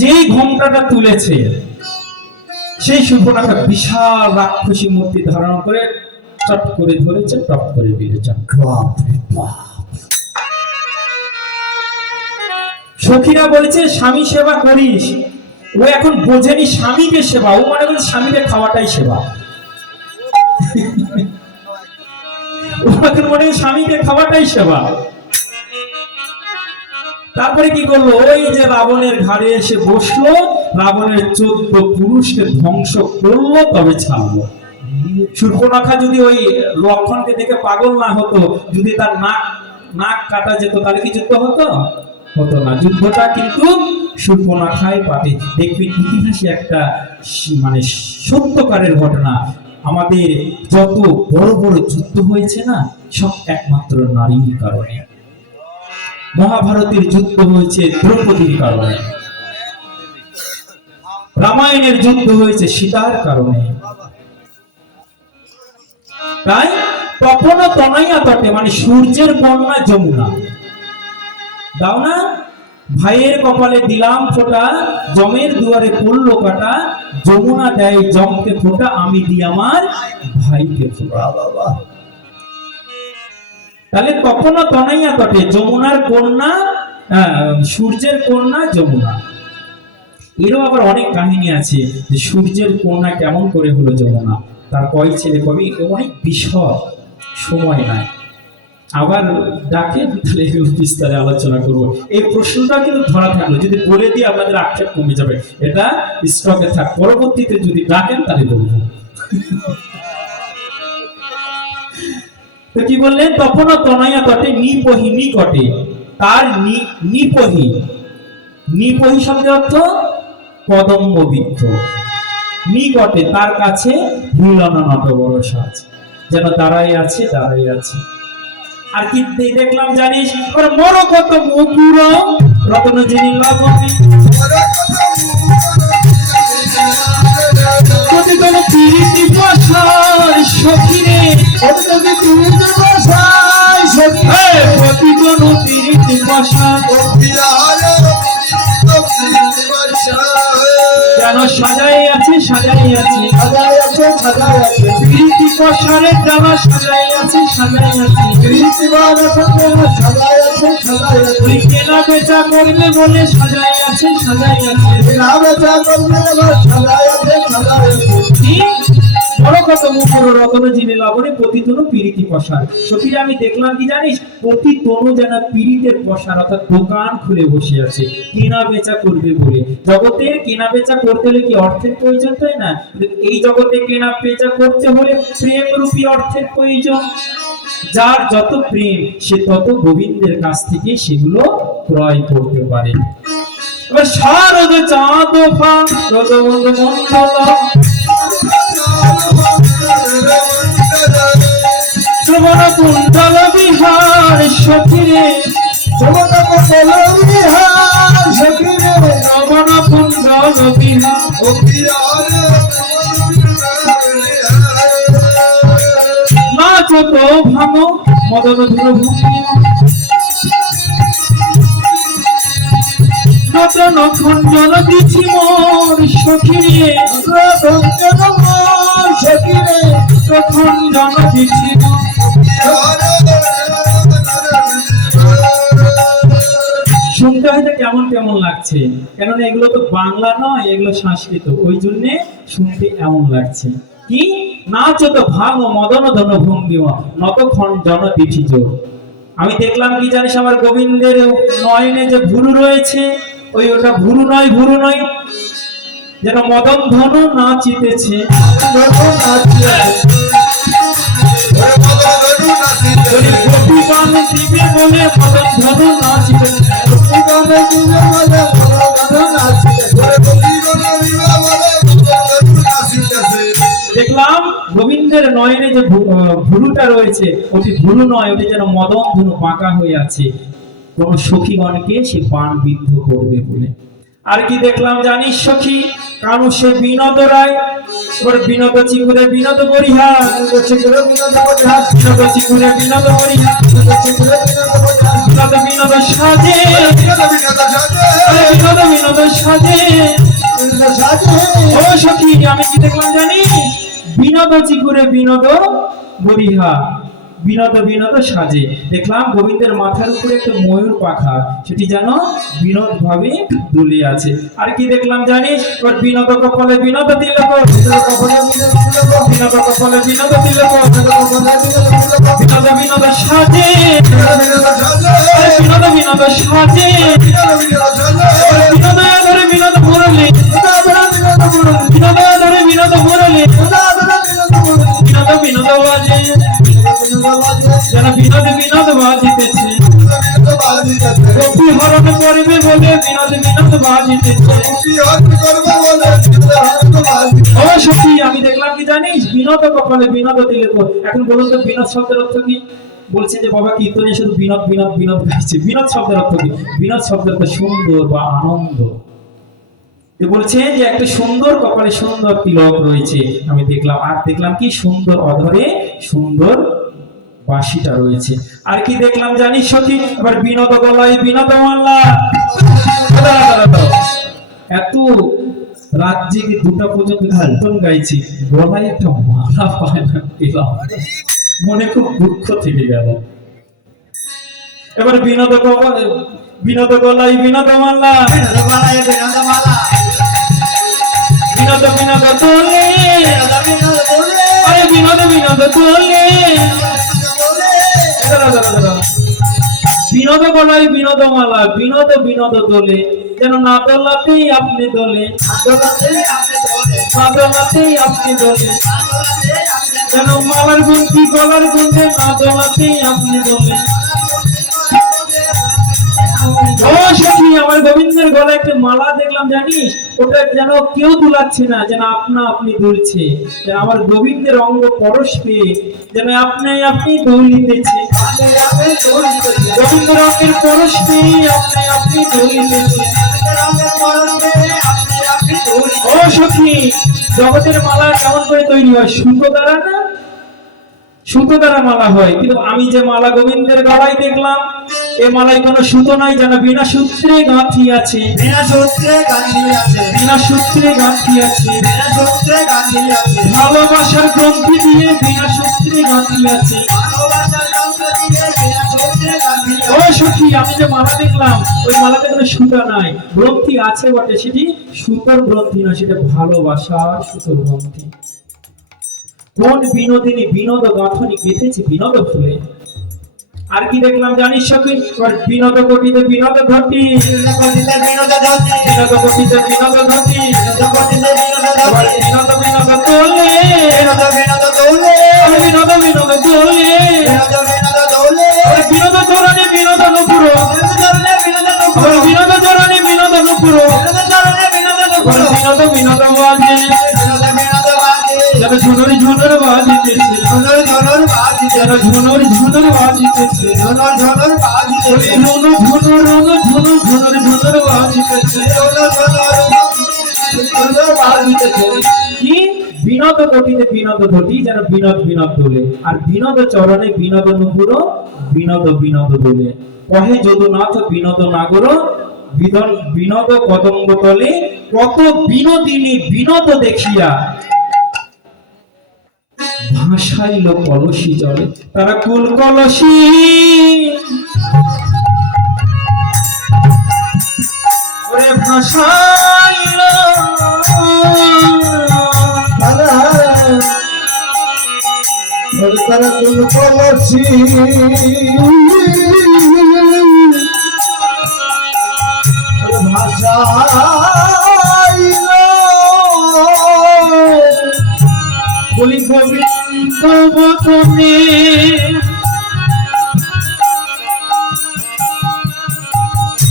যেই ঘোমটাটা তুলেছে, সেই শূর্পণখা বিশাল রাক্ষসী মূর্তি ধারণ করে চট করে ধরেছে, টপ করে দিয়েছে। সখীরা বলছে স্বামী সেবা করিস। ও এখন বোঝেনি স্বামীকে সেবা, ও মনে করছে স্বামীকে খাওয়াটাই সেবা। ও এখন মনে হয় স্বামীকে খাওয়াটাই সেবা। তারপরে কি করলো? ওই যে রাবণের ঘাড়ে এসে বসলো, রাবণের 14 পুরুষকে ধ্বংস করলো, তবে ছাড়লো। শূর্পণখা যদি ওই লক্ষণকে দেখে পাগল না হতো, যদি তার নাক কাটা যেত, তাহলে কি যুদ্ধ হতো? হতো না। যুদ্ধটা কিন্তু শূর্পণখাই পাবে। দেখবেন ইতিহাসে একটা মানে সত্যকারের ঘটনা, আমাদের যত বড় বড় যুদ্ধ হয়েছে না, সব একমাত্র নারীর কারণে। মহাভারতের যুদ্ধ হয়েছে দ্রৌপদীর কারণে, রামায়ণের যুদ্ধ হয়েছে সীতার কারণে। তাই তপন তনয়া তটে মানে সূর্যের কন্যা যমুনা। দাও না, ভাইয়ের কপালে দিলাম ফোঁটা, জমের দুয়ারে পড়লো কাটা, যমুনা দেয় জমকে ফোঁটা, আমি দিই আমার ভাইকে ফোঁটা। তাহলে তপন তনয়া তটে, যমুনার কন্যা, সূর্যের কন্যা যমুনা। এরও আবার অনেক কাহিনী আছে যে সূর্যের কন্যা কেমন করে হলো যমুনা, তার কয় ছেলে কবি, অনেক বিষয়, সময় নাই। আবার ডাকে তাহলে বিস্তারে আলোচনা করব। এই প্রশ্নটা কিন্তু ধরা থাকলো, যদি বলে দিয়ে আপনাদের আক্ষেপ কমে যাবে, এটা স্টকে থাক, পরবর্তীতে যদি ডাকেন তাহলে বলবো। তো কি বললেন? তপন তনয়া তটে নিপহি নিকটে, তার নিপহি, নিপহি শব্দের অর্থ কদম্ব বৃক্ষ, নিকটে তার কাছে হিলন নট বড় সাজ, যেন দাঁড়াই আছে, দাঁড়াই আছে। আর কি দেখলাম জানিস? মর কত মুকুর রত্ন যিনি লবণী, প্রতিদিন প্রীতি বসার সখীরে, প্রতিদিন প্রীতি বসার যেন সাজাই আছে, সাজাই আছে, সাজাই আছে, সাজাই আছে, প্রীতি বসারে যেন সাজাই আছে, সাজাই আছে, প্রীতি বসারে সাজাই আছে, সাজাই আছে, কেনা বেচা করবে বলে সাজাই আছে, সাজাই আছে, কেনা বেচা করবে বলে সাজাই আছে, সাজাই আছে। বড় কত মুখর রতন যিনি লবণে, প্রতি তনু পীড়িতি পসার। সখীরা আমি দেখলাম কি জানিস? প্রতি তনু যেন পীড়িতের পসার, অর্থাৎ দোকান খুলে বসে আছে, কেনা বেচা করবে বলে। জগতে কেনা বেচা করতে হলে কি অর্থের প্রয়োজন, তাই না? এই জগতে কেনা বেচা করতে হলে প্রেম রূপী অর্থের প্রয়োজন। যার যত প্রেম সে তত গোবিন্দের কাছ থেকে সেগুলো ক্রয় করতে পারে। এবার শারদ চাঁদ রদ মন্ডল শ্রবণ কুণ্ডল বিহার সখিরে যমন কুণ্ডল বিহার সখিরে শ্রবণ কুণ্ডল বিহার ও বিহার নাচ তো ভাঙো মদন ধুলো ভূমি নতন খঞ্জন দিছি মোর সখিরে রঞ্জন মোর সখিরে খঞ্জন দিছি মোর। শুনতে হয়তো কেমন কেমন লাগছে, কেননা এগুলো তো বাংলা নয়, এগুলো সংস্কৃত, ওই জন্যে শুনতে এমন লাগছে। কি নাচ তো ভাঙ মদন ধন ভঙ্গিমা নতক্ষণ জন দিঠি জোর। আমি দেখলাম কি জানিস, আমার গোবিন্দের নয়নে যে ভুরু রয়েছে, ওটা ভুরু নয়, ভুরু নয়, যেন মদন ধনু নাচিতেছে। যদি গোপীগণ দিবে বলে মদন ধনু নাচিতেছে। দেখলাম গোবিন্দের নয়নে যে ভুরুটা রয়েছে, ওটি ভুরু নয়, ওটি যেন মদন ধনু বাঁকা হয়ে আছে, কোন সখীগণকে সে বাণ বিদ্ধ করবে বলে। আর কি দেখলাম জানিস সখী, কানু সে বিনোদ রায়, ওর বিনোদ চিকুরে বিনোদ বরিহা, বিনোদ চিকুরে বিনোদ বরিহা, বিনোদ বিনোদ সাজে, বিনোদ বিনোদ সাজে। ও সখী, আমি কি দেখলাম জানিস, বিনোদ চিকুরে বিনোদ বরিহা, বিনোদ বিনোদ সাজে। দেখলাম গোবিন্দের মাথার উপরে একটা ময়ূর পাখা, সেটি যেন বিনোদ ভাবে দুলে আছে। আর কি দেখলাম জানিস, ওর বিনোদ কপালে বিনোদ তিলক, বিনোদ কপালে বিনোদ তিলক, বিনোদ বিনোদ সাজে, বিনোদ বিনোদ সাজে। বিনোদ ধরে বিনোদ মুরলি, বিনোদ ধরে বিনোদ মুরলি, বিনোদ বিনোদ বাজে, যেন বিনোদ বিনোদ বাজিতেছে। গোপী হরণ করবে বলে বিনোদ বিনোদ বাজিতেছে। ও সখী, আমি দেখলাম কি জানিস, বিনোদ কপালে বিনোদ দিলে তো। এখন বলুন তো বিনোদ শব্দের অর্থ কি? বলছে যে বাবা কীর্তনে শুধু বিনোদ বিনোদ বিনোদ গাইছে। বিনোদ শব্দের অর্থ কি? বিনোদ শব্দের অর্থ সুন্দর বা আনন্দ। বলছে যে একটা সুন্দর কপালে সুন্দর তিলক রয়েছে, আমি দেখলাম। আর দেখলাম কি সুন্দর অধরে সুন্দর বাঁশিটা রয়েছে। আর কি দেখলাম জানিস সখী, আবার বিনোদ গলায় বিনোদ মাল্লা। এত রাত জেগে 2টা পর্যন্ত কীর্তন গাইছি, গলায় একটা মালা পায় না পেলাম, মনে খুব দুঃখ থেকে গেল। এবার বিনোদ গলায় বিনোদ মাল্লা, বিনোদ বিনোদ তোলে, আরে বিনোদ বিনোদ তোলে। বিনোদ গলায় বিনোদ মালা, বিনোদ বিনোদ দোলে, যেন না দোলাতেই আপনি দোলে, না দোলাতেই আপনি দোলে, যেন মালার গুঞ্জি গলার গুঞ্জে, না দোলাতেই আপনি দোলে। ও সখী, আমার গোবিন্দের গলায় একটা মালা দেখলাম জানিস, ওটা যেন কেউ দুলাচ্ছে না, যেন আপনা আপনি দুলছে, যেন আমার গোবিন্দের অঙ্গ পরশ পেয়ে যেন আপনি আপনি দৌড়িতেছে। গোবিন্দের অঙ্গের পরশ পেয়ে আপনি আপনি দৌড়িতেছে। ও সখী, জগতের মালা কেমন করে তৈরি হয়? সুতো দ্বারা না? সুতো দ্বারা মালা হয়, কিন্তু আমি যে মালা গোবিন্দের গলায় দেখলাম, এ মালায় কোনো সুতো নাই, যেন বিনা সূত্রে গাঁথি আছে, বিনা সূত্রে গান্ধী আছে, বিনা সূত্রে গাঁথি আছে, বিনা সূত্রে গান্ধী আছে, ভালোবাসার গ্রন্থি দিয়ে বিনা সূত্রে গাঁথি আছে। ভালোবাসার গ্রন্থ দিয়ে বিনা সূত্রে গান্ধী ও সখী, আমি যে মালা দেখলাম, ওই মালাতে কোনো সুতো নাই, গ্রন্থি আছে বটে, সেটি সুতোর গ্রন্থি নয়, সেটা ভালোবাসার সুতোর গ্রন্থি। কোন বিনোদিনী বিনোদ গাঁথনি গেঁথেছে বিনোদ ফুলে, আর কি দেখলাম জানিস সখী? ওর বিনোদ কোটিতে বিনোদ ঘটি, কটিতে বিনোদ ধরতি, বিনোদ কোটিতে বিনোদ ঘটি, কটিতে বিনোদ আবার ধরতি, বিনোদ বিনোদ তোলে, বিনোদ বিনোদ দৌলে, বিনোদ বিনোদ তোলে, বিনোদ বিনোদ দৌলে, ওর বিনোদ চরণে বিনোদ নুপুর, বিনোদ চরণে বিনোদ নুপুর, ওর বিনোদ চরণে বিনোদ নুপুর, বিনোদ চরণে বিনোদ নুপুর, ওর বিনোদ বিনোদ বাজে, বিনোদ বিনোদ বাজে, যেন ঝুনুর ঝুনুর বাজিতেছে, ঝনর ঝনর বাজিতে, যেন ঝুনুর ঝুনুর বাজিতেছে, ঝনর ঝনর বাজিতে, রুনু ঝুনুর রুনু ঝুনু ঝুনুর ঝুনুর বাজিতেছে। ঝনর ঝনর ঝনর বাজিতেছে। কি বিনোদ কোটিতে বিনোদ ঘটি, যেন বিনোদ বিনোদ তোলে, আর বিনোদ চরণে বিনোদ নুপুর, বিনোদ বিনোদ তোলে। কহে যদুনাথ বিনোদ নাগর, বিনোদ কদম্ব তলে, কত বিনোদিনী বিনোদ দেখিয়া ভাসাইল কলসি জলে। তারা কুল কলসি ওরে ভাসাইল, তারা কুল কলসি ভাষাইল, বলি গোবিন্দ বদনে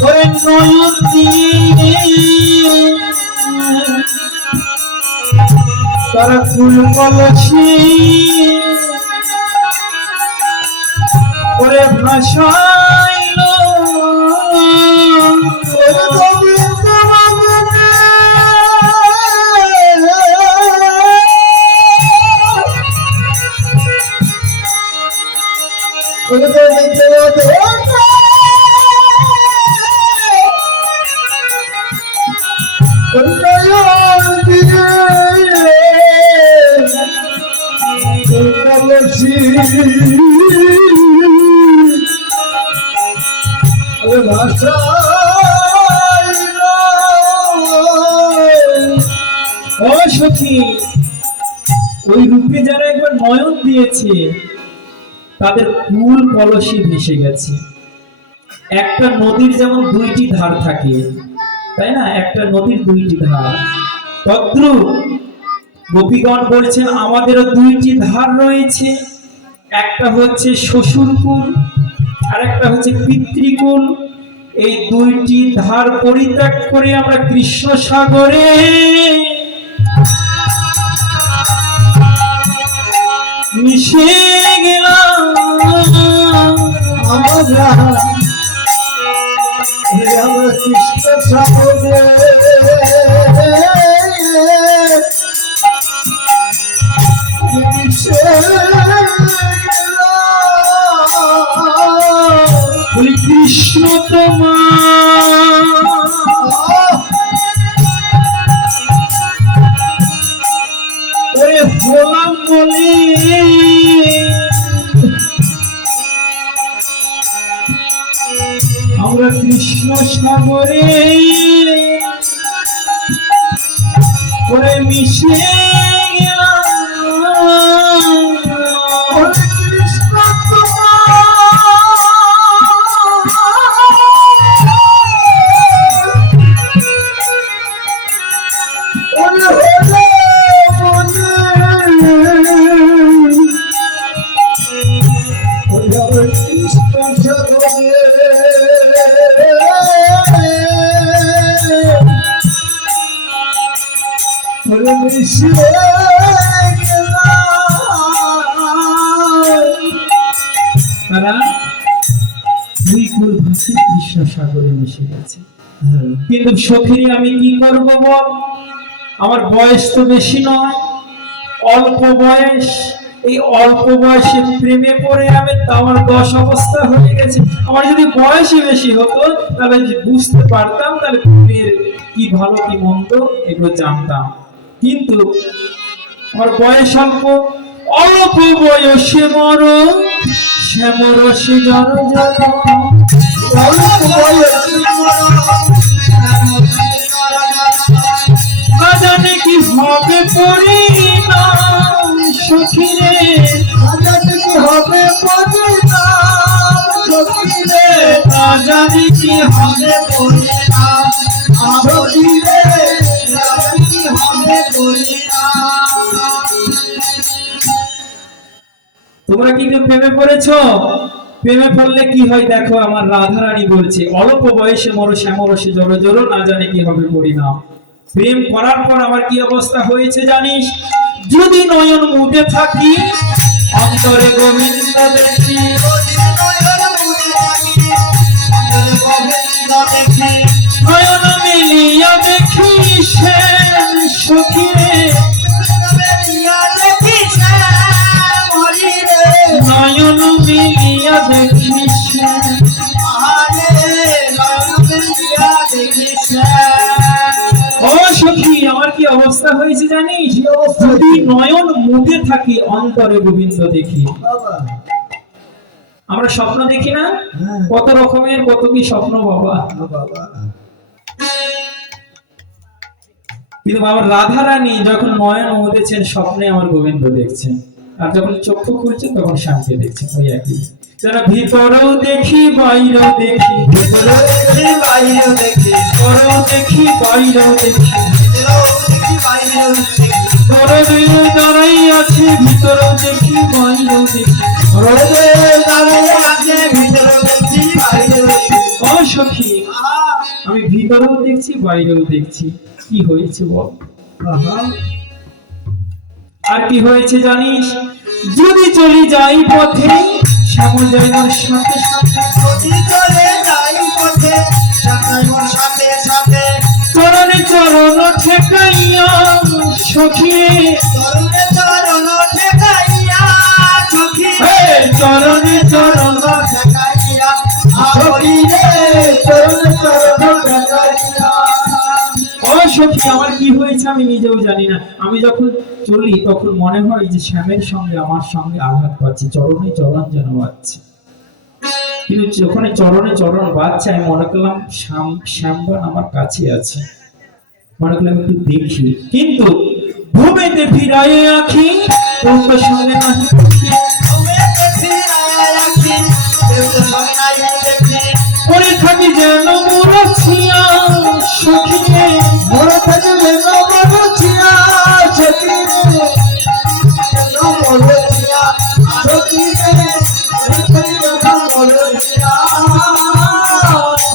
ওরে নয়ন দিয়ে তারা ফুল কলসি ওরে ভাসাইল, গোবিন্দ বদনে ও সখী, ওই রূপে যারা একবার নয়ন দিয়েছে তাদের কুল কলসি ভেসে গেছে। একটা নদীর যেমন দুইটি ধার থাকে, তাই না? একটা নদীর দুইটি ধার, তদ্রূপ গোপীগণ বলছেন আমাদেরও দুইটি ধার রয়েছে। একটা হচ্ছে শ্বশুরকুল আর একটা হচ্ছে পিতৃকুল। এই দুইটি ধার পরিত্যাগ করে আমরা কৃষ্ণ সাগরে মিশে গেলাম। আমরা কৃষ্ণ সাগরে মিশে বলি কৃষ্ণ তোমার ওরে হলাম বলে আমরা কৃষ্ণ সাগরে ওরে মিশে গেলাম। কৃষ্ণ তারা দুই কুল ভাসে কৃষ্ণ সাগরে মিশে গেছে। কিন্তু সখী আমি কি করব বল, আমার বয়স তো বেশি নয়, অল্প বয়স। এই অল্প বয়সে প্রেমে পড়ে আমি তো আমার দশ অবস্থা হয়ে গেছে। আমার যদি বয়সই বেশি হতো তাহলে বুঝতে পারতাম, তাহলে প্রেমের কি ভালো কি মন্দ এগুলো জানতাম। কিন্তু আমার বয়স অল্প, অল্প বয়সে মর শ্যামরসে জর জর, না জানে কি হবে পরিণাম সখী রে, হবে পরিণাম তোমরা কি কেউ প্রেমে পড়েছো? প্রেমে পড়লে কি হয় দেখো, আমার রাধারানী বলছে, অল্প বয়সে মরো শ্যামরসে জড়ো জড়ো, না জানে কি হবে পরিণাম। প্রেম করার পর আমার কি অবস্থা হয়েছে জানিস? যদি নয়ন মুদে থাকি অন্তরে গোবিন্দ দেখি, নয়ন মিলিয়া দেখি শ্যাম সখী রে, নয়ন মিলিয়া দেখি শ্যাম। ও সখী, আমার কি অবস্থা হয়েছে জানিস? যদি নয়ন মুদে থাকি অন্তরে গোবিন্দ দেখি। বাবা আমরা স্বপ্ন দেখি না? হ্যাঁ। কত রকমের কত কি স্বপ্ন বাবা। বাবা কিন্তু বাবা রাধারানী যখন নয়ন মুদেছেন স্বপ্নে আমার গোবিন্দ দেখছেন, আর যখন চক্ষু খুলছেন তখন শান্তি দেখছেন, ওই একই। যারা ভিতরেও দেখি বাইরেও দেখি, ভিতরেও দেখি বাইরেও দেখি, ভিতরেও দেখি বাইরেও দেখি, ভিতরেও দেখি বাইরেও দেখি, দরদে দাঁড়াই আছে ভিতরেও দেখি বাইরেও দেখি। রোদে দাঁড়িয়ে আছে ভিতরেও দেখি বাইরেও দেখি। ও সখী, আমি ভিতরেও দেখছি বাইরেও দেখছি, কি হয়েছে বল? আহা আর কি হয়েছে জানিস? যদি চলি যাই পথে শ্যামল জয়নার সাথে সাথে, যদি চলে যাই পথে যাই মোর সাথে সাথে, চরণে চরণ ঠেকাইয়া সখী, তরুণে চরণ ঠেকাইয়া সখী, চরণে চরণ ঠেকাইয়া সখী রে, তরুণে চরণ ঠেকাইয়া। ও সখী, আমার কি হয়েছে আমি নিজেও জানি না। আমি যখন চলি তখন মনে হয় যে শ্যামের সঙ্গে আমার সঙ্গে আঘাত পাচ্ছি, চরণে চরণ যেন বাজছে। কিন্তু যখন চরণে চরণ বাজছে আমি মনে করলাম শ্যামবান আমার কাছে আছে, মনে করলাম একটু দেখি। কিন্তু ভূমিতে ফিরাইয়ে আঁখি তোর সঙ্গে নাহি দেখি, পরে থাকি যেন মুরছিয়া সখী রে, মোরা থেকে বেনো মরছিয়া সখী রে, বেনো মরছিয়া সখী রে, বেনো মরছিয়া।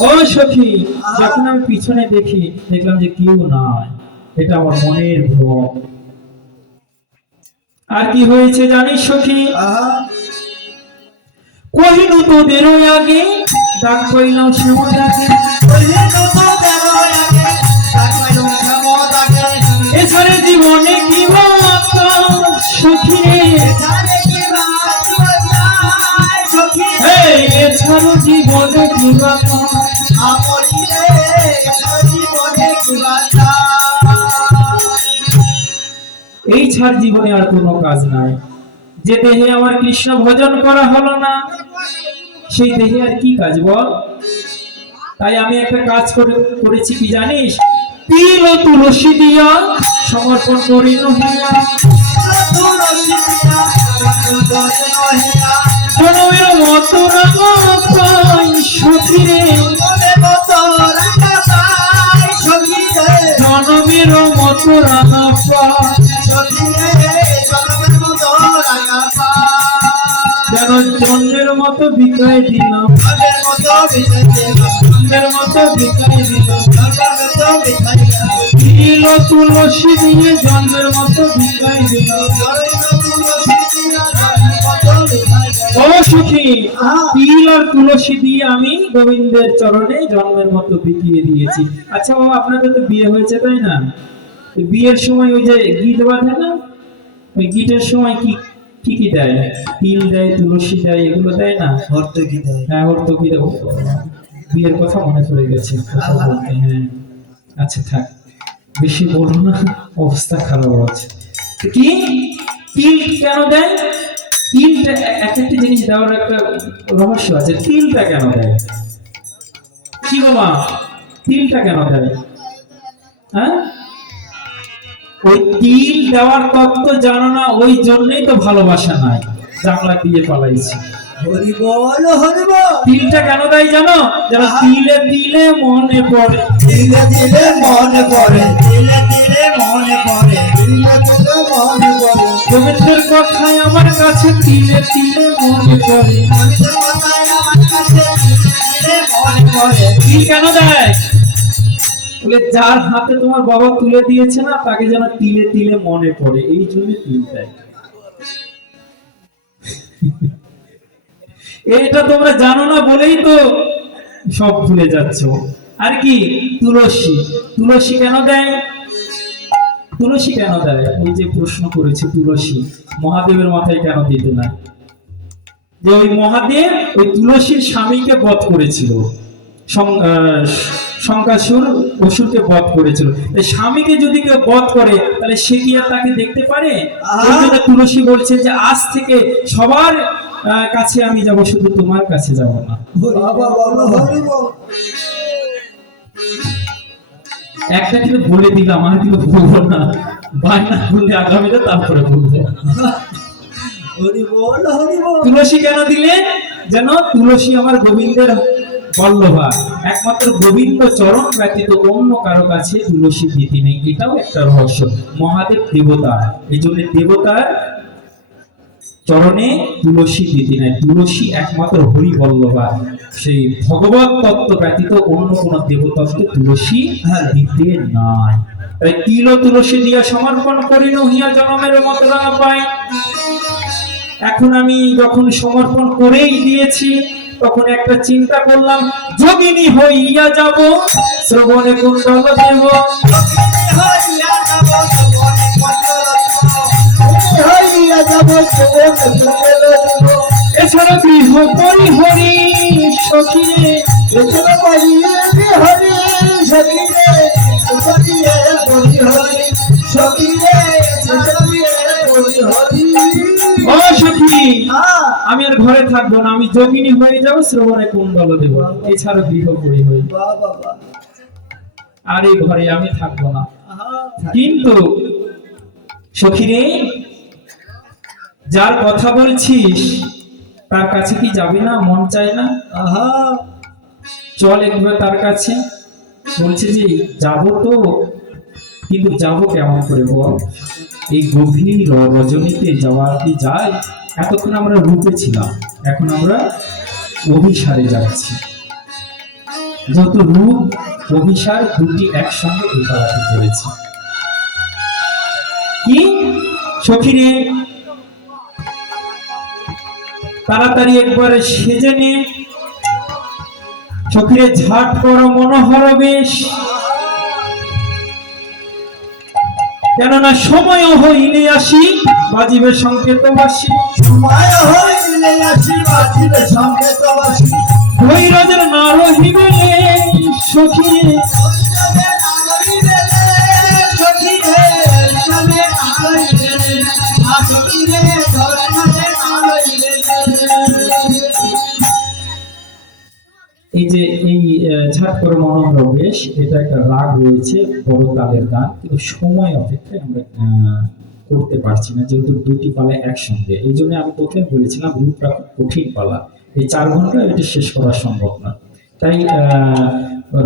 ও সখী, যখন আমি পিছনে দেখি দেখলাম যে কেউ নাই, এটা আমার মনের ভ্রম। আর কি হয়েছে জানিস সখী? আহা কহিনু তোদেরও আগে ডাক কইলাম শ্যামদাকে, কইলে তো দেরো আগে তাকইলো সমদাকে, এছাড়া জীবনে কি বাতা সখী রে, জানে কি বাত যায় সখী রে, এছাড়া জীবনে কি বাতা, আমরি রে জীবনে কি বাত যায়। এই ছাড় জীবনে আর কোনো কাজ নাই। যে দেহে আমার কৃষ্ণ ভজন করা হলো না সেই দেহে আর কি কাজ বল? তাই আমি একটা কাজ করেছি কি জানিস? তিল ও তুলসী দিয়া সমর্পণ করি নহিয়া, জনমের মতো রাঙা পাই সখী রে, জনমের মতো রাঙা পাই, যেন জন্মের মতো বিকায় দিলাম, জন্মের মতো বিকায় দিলাম, তিল ও তুলসী দিয়ে জন্মের মতো বিকায় দিলাম। ও সখী, তিল আর তুলসী দিয়ে আমি গোবিন্দের চরণে জন্মের মতো বিকিয়ে দিয়েছি। আচ্ছা বাবা, আপনাদের তো বিয়ে হয়েছে তাই না? বিয়ের সময় ওই যে গীত বাঁধে না, ওই গীতের সময় কি কি কি দেয়? তিল দেয়, তুলসী দেয়, এগুলো দেয় না? ভর্তুকি দেয়। হ্যাঁ, ওর তো কি দেবো, বিয়ের কথা মনে পড়ে গেছে কথা বলতে। হ্যাঁ আচ্ছা থাক, বেশি বলবো না, অবস্থা খারাপ আছে। তো কি তিল কেন দেয়? তিলটা এক একটা জিনিস দেওয়ার একটা রহস্য আছে। তিলটা কেন দেয়? কি গো মা, তিলটা কেন দেয়? হ্যাঁ, ওই তিল দেওয়ার তত্ত্ব জানো না, ওই জন্যই তো ভালোবাসা নাই, জানলা দিয়ে পালাইছি। হরি বল হরি বল। তিলটা কেন দেয় জানো? যেন তিলে তিলে মনে পড়ে, দিলে দিলে মনে পড়ে, দিলে দিলে মনে পড়ে, দিলে দিলে মনে পড়ে, গোবিন্দের কথায় আমার কাছে তিলে তিলে মনে পড়ে। মনিদের কথায় আমার কাছে তিলে মনে পড়ে। তিল কেন দেয়? বলে যার হাতে তোমার বাবা তুলে দিয়েছে না তাকে যেন তিলে তিলে মনে পড়ে, এই জন্য তিল দেয়। এটা তোমরা জানো না বলেই তো সব ভুলে যাচ্ছ। আর কি তুলসী, তুলসী কেন দেয়? তুলসী কেন দেয়? ওই যে প্রশ্ন করেছে, তুলসী মহাদেবের মাথায় কেন দিতে না? যে ওই মহাদেব ওই তুলসীর স্বামীকে বধ করেছিল, শঙ্কাসুর অসুরকে বধ করেছিল। তাই স্বামীকে যদি কেউ বধ করে তাহলে সে কি আর তাকে দেখতে পারে? ওই জন্য তুলসী বলছে যে আজ থেকে সবার কাছে আমি যাব, শুধু তোমার কাছে যাব না। বাবা বাবা হরি বল। একটা কিন্তু বলে দিলাম, আর কিন্তু বলবো না, বায়না করলে আগামীতে তারপরে বলবো। হরি বল হরি বল। তুলসী কেন দিলে? যেন তুলসী আমার গোবিন্দের বল্লভা, একমাত্র গোবিন্দ চরণ ব্যতীত অন্য কারো কাছে তুলসী দিতে নেই, এটাও একটা রহস্য। মহাদেব দেবতা, এই জন্য দেবতার চরণে তুলসী দিতে নাই। তুলসী একমাত্র হরি বল্লভা, সেই ভগবত তত্ত্ব ব্যতীত অন্য কোন দেবতত্ত্বে তুলসী দিতে নাই। তাই তিল ও তুলসী দিয়া সমর্পণ করি নহিয়া জনমের মত না পাই। এখন আমি যখন সমর্পণ করেই দিয়েছি তখন একটা চিন্তা করলাম, যোগিনী হইয়া যাব শ্রবণে কুণ্ডল দেব। হরিয়া যাব জীবনে কত হরিয়া যাব জীবনে কত। এছাড়া গৃহ পরিহরি সখিরে, এছাড়া পারিয়ে হরি সখিরে, সখিরে হরি হরি সখিরে, সখিরে হরি হরি। ও সখী, আমি আর ঘরে থাকবো না, আমি যোগিনী হয়ে যাব শ্রবণে কুণ্ডল দেব। এছাড়া গৃহ পরিহরি, বাবা আর এই ঘরে আমি থাকবো না। কিন্তু সখীরে, যার কথা বলছিস তার কাছে কি যাবে না? মন চায় না? চল একবার তার কাছে। বলছে যে যাব তো, কিন্তু যাব কেমন করে বল? এই গভীর রজনীতে যাওয়া কি যায়? এতক্ষণ আমরা রূপে ছিলাম, এখন আমরা অভিসারে যাচ্ছি। যত রূপ অভিসার দুটি একসঙ্গে একারাতে করেছে। কি সখীরে, তাড়াতাড়ি একবারে সেজে নে। সখীরে ঝাট করো মনোহর বেশ, কেননা সময় হইলে আসি বাজিবে সংকেত বাসি। সময় হইলে আসি বাজিবে সংকেত বাসি। ভৈরবের না রহিবে সখীরে, এই যে এই ঝাট করে মনোহর বেশ, এটা একটা রাগ রয়েছে, বড় তালের গান, কিন্তু সময় অপেক্ষায় আমরা করতে পারছি না, যেহেতু দুটি পালা একসঙ্গে। এই জন্য আমি প্রথমে বলেছিলাম রূপটা খুব কঠিন পালা, এই 4 ঘন্টা এটা শেষ করা সম্ভব না। তাই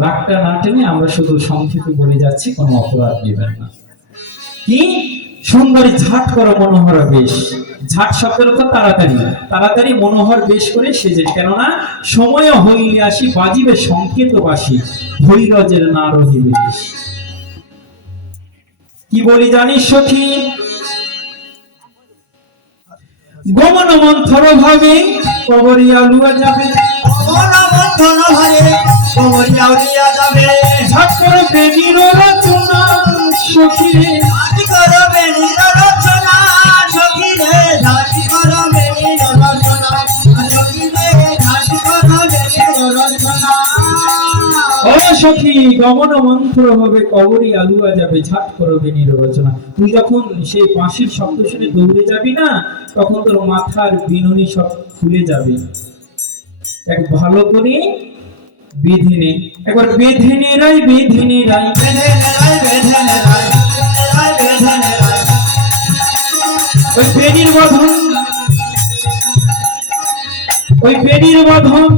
রাগটা না টেনে আমরা শুধু সংক্ষেপে বলে যাচ্ছি, কোনো অপরাধ নেবেন না। কি সুন্দরী ঝাট করো মনোহর বেশ, ঝাট শব্দের অর্থ তাড়াতাড়ি, তাড়াতাড়ি মনোহর বেশ করে সেজে, কেননা সময় হইলে আসি বাজিবে সংকেত বাসি, ভৈরজের না রহিবে বেশ। কি বলি জানিস সখী, গমন মন্থর ভাবে কবরিয়া লুয়া যাবে, ঝাট করো বেদির রচনা সখী, সখী গমন মন্ত্র হবে কবরী আলুয়া যাবে, ঝাট করবে নিরবচনা। তুই যখন সেই বাঁশির শব্দ শুনে দৌড়ে যাবি না, তখন তোর মাথার বিনুনি সব খুলে যাবে। এক ভালো করে বেঁধে নে, একবার বেঁধে নে রাই, বেঁধে নে রাই, ওই বেনির বাঁধন, ওই বেনির বাঁধন,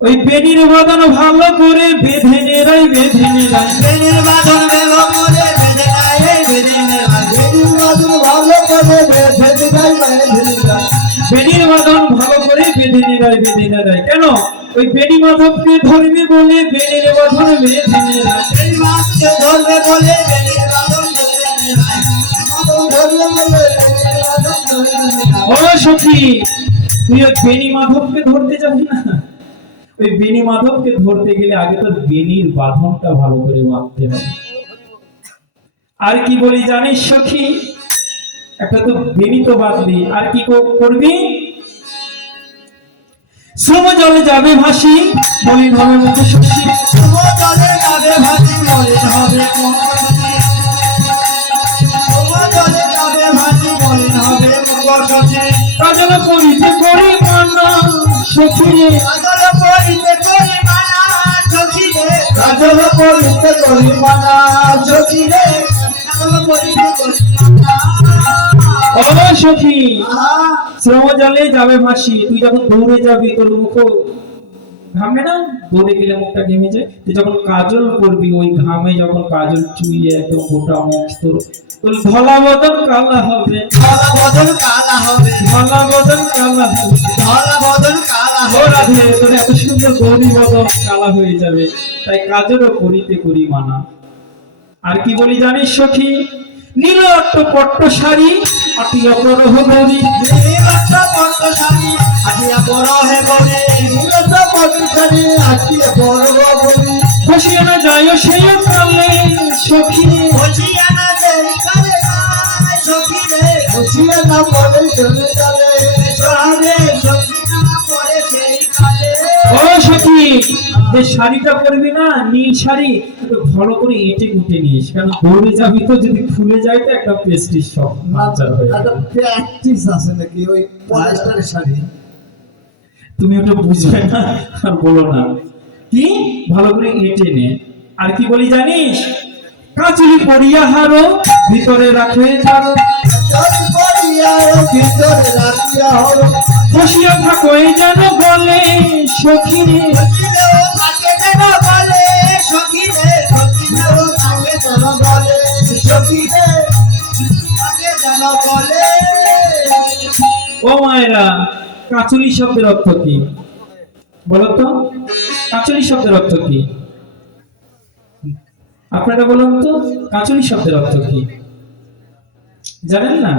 ওই বেনির বাঁধন ভালো করে বেঁধে নে রাই, বেঁধে নে রাই, বেনির বাঁধন ভালো করে বেঁধে নাই, বেঁধে নে রাই, বেনির বাঁধন ভালো করে বেঁধে বেঁধে নেয় বেঁধে নেয় কেন? ওই বেণী মাধবকে ধরবে বলে বেণীর বাঁধন বেঁধে নেয়। এই মাছকে ধরবে বলে বেনির বাঁধন ধরে নেয়। ধরবে বলে বেনির বাঁধন ধরে নেয়। ও সখী, তুই ওই বেণী মাধবকে ধরতে যাবি না? ওই বেণী মাধবকে ধরতে গেলে আগে তোর বেণীর বাঁধনটা ভালো করে বাঁধতে হবে। আর কি বলি জানিস সখী, একটা তো বেণী তো বাঁধলি, আর কি করবি? শ্রম জলে যাবে ভাসি মলিন হবে মুখ শশী। শুভ জলে যাবে ভাসি মলিন হবে মুখ শশী। শুভ জলে যাবে ভাসি মলিন হবে মুখ শশী। কাজল করিতে করি মানা সখী রে, কাজল পরিতে করি মানা সখী রে। কাজল পরিতে করি মানা সখী রে। কাজল পরিতে করি মানা। ও সখী, আহা, শ্রম জলে যাবে ভাসি, তুই যখন দৌড়ে যাবি তোর মুখ ঘামে না? দৌড়ে গেলে মুখটা ঘেমে যায়। তুই যখন কাজল করবি ওই ঘামে যখন কাজল চুইয়ে একদম গোটা মুখ তোর তোর ধলা বদন কালা হবে। ধলা বদন কালা হবে। ধলা বদন কালা হবে। ধলা বদন কালা ও হবে। রাধে, তোর এত সুন্দর গৌরী বদন কালা হয়ে যাবে, তাই কাজলও করিতে করি মানা। আর কি বলি জানিস সখী, নীল অট্ট পট্ট শাড়ি আটিয়া পরহ গৌরী। নীলত্ব পদ্ম শাড়ি আটিয়া বড় হে গৌরী। নীলত্ব পদ্ম শাড়ি আটিয়া বড় গৌরী। খুশিয়া না যায় সেই কালে সখী রে, বসিয়া না দেরি করে নাই সখী রে। বসিয়া না পরে চলে গেলে সোহাগে সখী না পরে সেই কালে। ও সখী, যে শাড়িটা পরবি না নীল শাড়ি, একটু ভালো করে এঁটে গুটে নিস, কারণ দৌড়ে যাবি তো যদি খুলে যায় তো একটা প্রেস্টিজ সব নাচার হয়ে যাবে। একটা প্র্যাকটিস আছে নাকি ওই পলিস্টারের শাড়ি? তুমি ওটা বুঝবে না আর বলো না, কি ভালো করে এঁটে নে। আর কি বলি জানিস, কাচুলি পরিয়া হারো ভিতরে রাখে তারো। চল পরিয়া ভিতরে রাখিয়া হলো। বসিয়া থাকো এই যেন বলে সখী রে, সখিরেও থাকে যেন বলে সখী রে। সখিরেও থাকে যেন বলে সখী রে। থাকে যেন বলে। ও মায়েরা, কাচুলি শব্দের অর্থ কি বলো তো? কাচুলি শব্দের অর্থ কি আপনারা বলুন তো? কাচুলি শব্দের অর্থ কি জানেন না?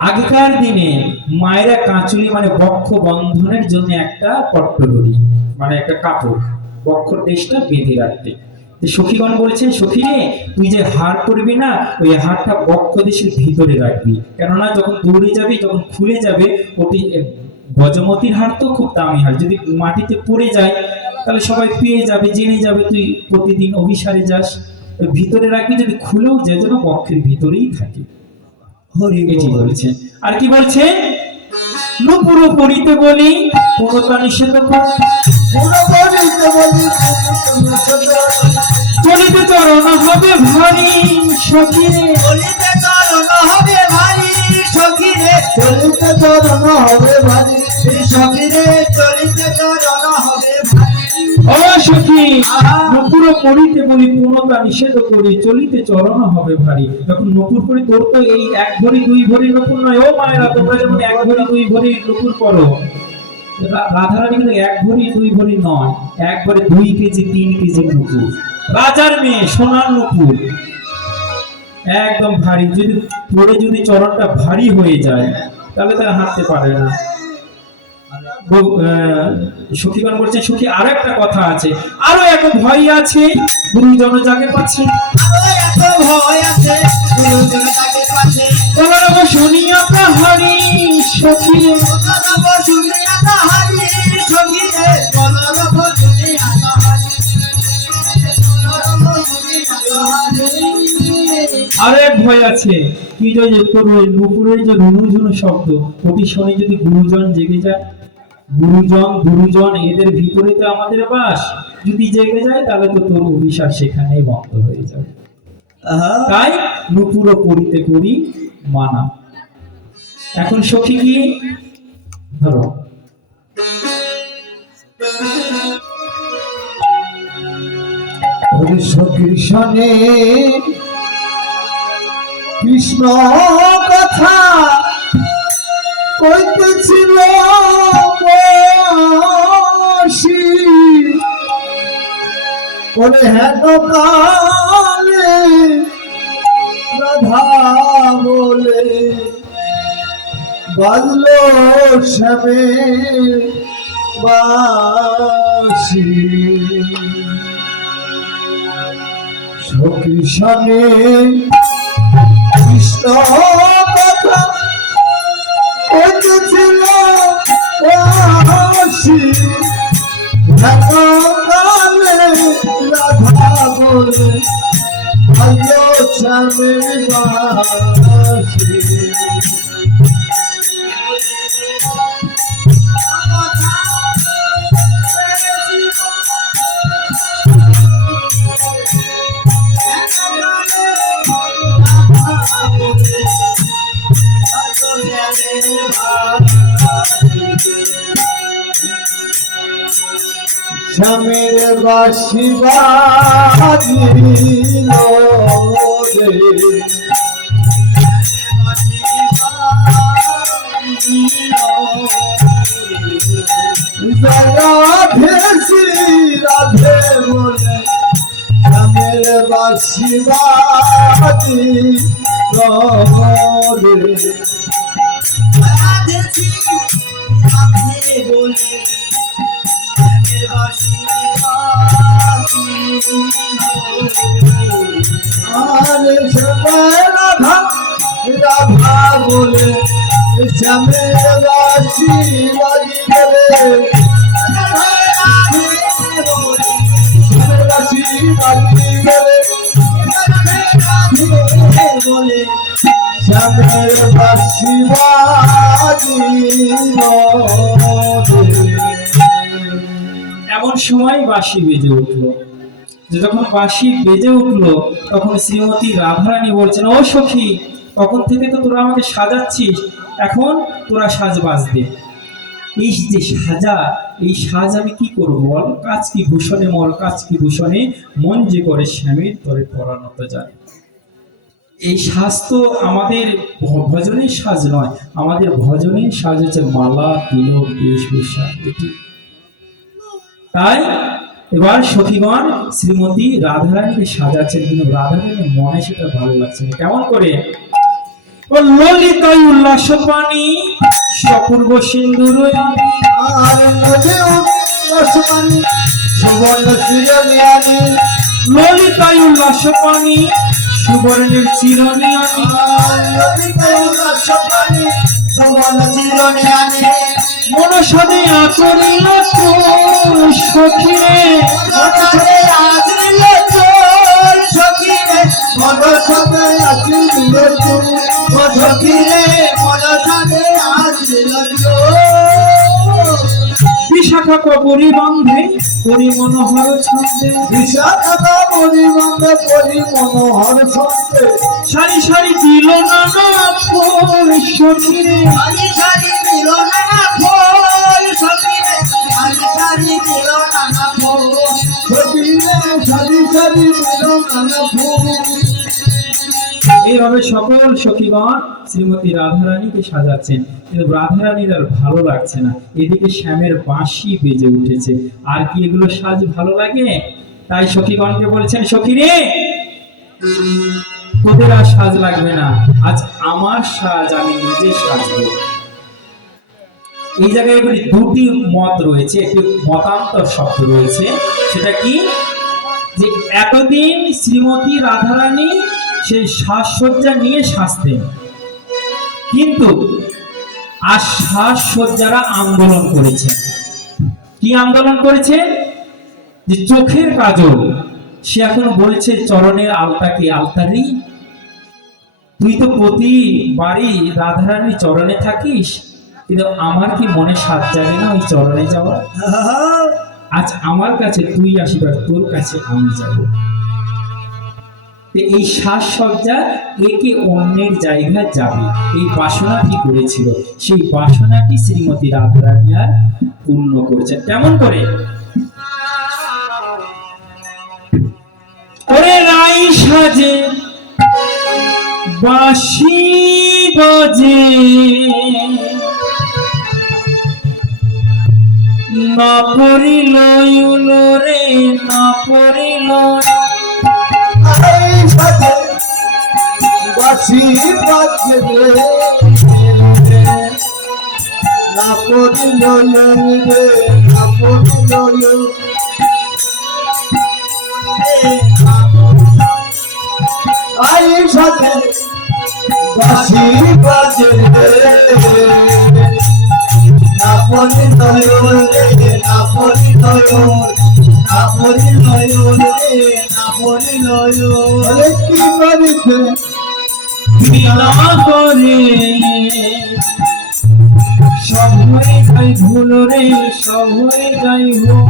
আগেকার দিনে মায়েরা কাঁচুলি মানে বক্ষ বন্ধনের জন্য একটা পট্টদড়ি মানে একটা কাপড় বক্ষর দেশটা বেঁধে রাখতে। তো সখীগণ বলছে, সখী রে, তুই যে হার করবি না ওই হারটা বক্ষ দেশের ভিতরে রাখবি, কেননা যখন দৌড়ে যাবি তখন খুলে যাবে। ওটি গজমতির হার তো খুব দামি হার, যদি মাটিতে পড়ে যায় তাহলে সবাই পেয়ে যাবে, জেনে যাবে তুই প্রতিদিন অভিসারে যাস। ওই ভিতরে রাখবি, যদি খুলেও যায় যেন বক্ষের ভিতরেই থাকে। এটি বলছে। আর কি বলছে, নুপুর পড়িতে বলি পুরোটা নিষেধ কর। পুরো পরিতে বলি চলিতে চরণ হবে ভারী সখী রে, চলিতে চরণ হবে ভারী সখী রে। চলিতে চরণ হবে ভারী সখী রে। চলিতে চরণ হবে ভারী। ও সখী, নুপুর পড়িতে বলি পুরোটা নিষেধ করি, চলিতে চরণ হবে ভারী। যখন নুপুর পড়ি তোর তো এই এক ভরি দুই ভরি নুপুর নয়। ও মায়েরা, তোমরা যেমন এক ভরি দুই ভরি নুপুর করো, রাধারানী কিন্তু এক ভরি দুই ভরি নয়, একবারে 2 কেজি 3 কেজি নুপুর। রাজার মেয়ে সোনার নুপুর একদম ভারী, যদি পড়ে যদি চরণটা ভারী হয়ে যায় তাহলে তারা হাঁটতে পারে না। সখীগণ বলছেন, সখী আরো একটা কথা আছে, আরো এক ভয় আছে গুরুজন যাকে পাচ্ছে। আরো এত ভয় আছে গুরুজন তাকে পাচ্ছে। তোমার শুনিয়া প্রহরী সখী রে, কলরব শুনিয়া তাহারি সখী রে। কলরব শুনিয়া তাহারি। কলরব শুনিয়া তাহারি। আরো এক ভয় আছে, কি যে তোর ওই নুপুরের যে রুনুঝুনু শব্দ, ওটি শুনে যদি গুরুজন জেগে যায়, গুরুজন এদের ভিতরে তো আমাদের বাস, যদি জেগে যায় তাহলে তো তোর অভিশাপ সেখানেই বন্ধ হয়ে যাবে। তাই নুপুর পড়িতে করি মানা। এখন সখী কি ধরো, সখীর সনে কৃষ্ণ কথা কইতেছিল বসি ওরে হেন কালে রাধা বলে বাজলো শ্যামে বাসি সখী সঙ্গে কৃষ্ণ কথা কইতেছিল বাসি কালে রাধা বলে বাজলো শ্যামে বাসি স্বামীর বাসি বাজিল রে রাধে শ্রী রাধে বলে স্বামীর বাসি বাজিল রে রাধে শ্রী রাধে বলে আরে রাধা রাধা বলে শ্যামের বাসি বাজি বলে শ্যামের বাসি বাজি বলে শ্যামের বাসি বাজি এমন সময় বাঁশি বেজে উঠলো। যে যখন বাঁশি বেজে উঠলো তখন শ্রীমতী রাধারানী বলছেন, ও সখী, তখন থেকে তো তোরা আমাকে সাজাচ্ছিস, এখন তোরা সাজ বাজবে। এই যে সাজা, এই সাজ আমি কি করবো বল? কাজ কি ভূষণে মল, কাজ কি ভূষণে মন যে করে স্বামীর তরে পরানো তো জানে। এই সাজ তো আমাদের ভজনের সাজ নয়, আমাদের ভজনের সাজ হচ্ছে মালা, তিলক, বেশভূষা। তাই এবার সখীগণ শ্রীমতী রাধারানীকে সাজাচ্ছেন, কিন্তু রাধারানীর মনে সেটা ভালো লাগছে না। কেমন করে? ও ললিতায় উল্লাস পানি সপূর্ব সিন্দুর আর নদে উল্লাস পানি সুবর্ণ চিরনিয়ানি ললিতায় উল্লাস পানি সুবর্ণের চিরনিয়ানি নদীতে উল্লাস পানি সুবর্ণ চিরনিয়ানি মনসাদে আচরিল তোর সখীরে মনসাদে আচরিল তোর সখীরে মনসাদে আচরিল তোর সখীরে মনসাদে আচরিল তোর বিশাখা কবরী বন্ধে পরি মনোহর ছন্দে বিশাখা পরিবন্ধে পরি মনোহর ছন্দে সারি সারি দিল নানা ফুল সখীরে সারি সারি দিল নানা ফুল সখীরে সারি সারি দিল নানা ফুল সখীরে সারি সারি দিল নানা ফুল। এইভাবে সকল সখীগণ শ্রীমতী রাধারানীকে সাজাচ্ছেন, কিন্তু রাধারানীর আর ভালো লাগছে না। এদিকে শ্যামের বাঁশি বেজে উঠেছে, আর কি এগুলো সাজ ভালো লাগে? তাই সখীগণকে বলছেন, সখী রে, তোদের আর সাজ লাগবে না, আজ আমার সাজ আমি নিজে সাজবো। এই জায়গায় এগুলি দুটি মত রয়েছে, একটি মতান্তর শব্দ রয়েছে। সেটা কি? যে এতদিন শ্রীমতী রাধারানী সেই সাজসজ্জা নিয়ে সাজতেন, কিন্তু আর সাজসজ্জারা আন্দোলন করেছে। কি আন্দোলন করেছে? যে চোখের কাজল সে এখন বলছে চরণের আলতাকে আলতারি। তুই তো প্রতিবারই রাধারানীর চরণে থাকিস, কিন্তু আমার কি মনে সাজ জাগে না ওই চরণে যাওয়া? আজ আমার কাছে তুই আসিবার, তোর কাছে আমি যাব। এই সাজসজ্জা একে অন্যের জায়গায় যাবে, এই বাসনাটি করেছিল, সেই বাসনাটি শ্রীমতী রাধারানী আর পূর্ণ করছে। কেমন করে? ওরে রাই সাজে বাঁশি বাজে না পড়িল রে না পড়িল আই সাথে বাসি বাজবে না পড়িল রে না পড়িল আই সাথে বাসি বাজবে না পড়িল রে না পড়িল না পড়িল রে না পড়িল রে কি করিতে বিনা করে সব হয়ে যাই ভুল রে সব হয়ে যাই ভুল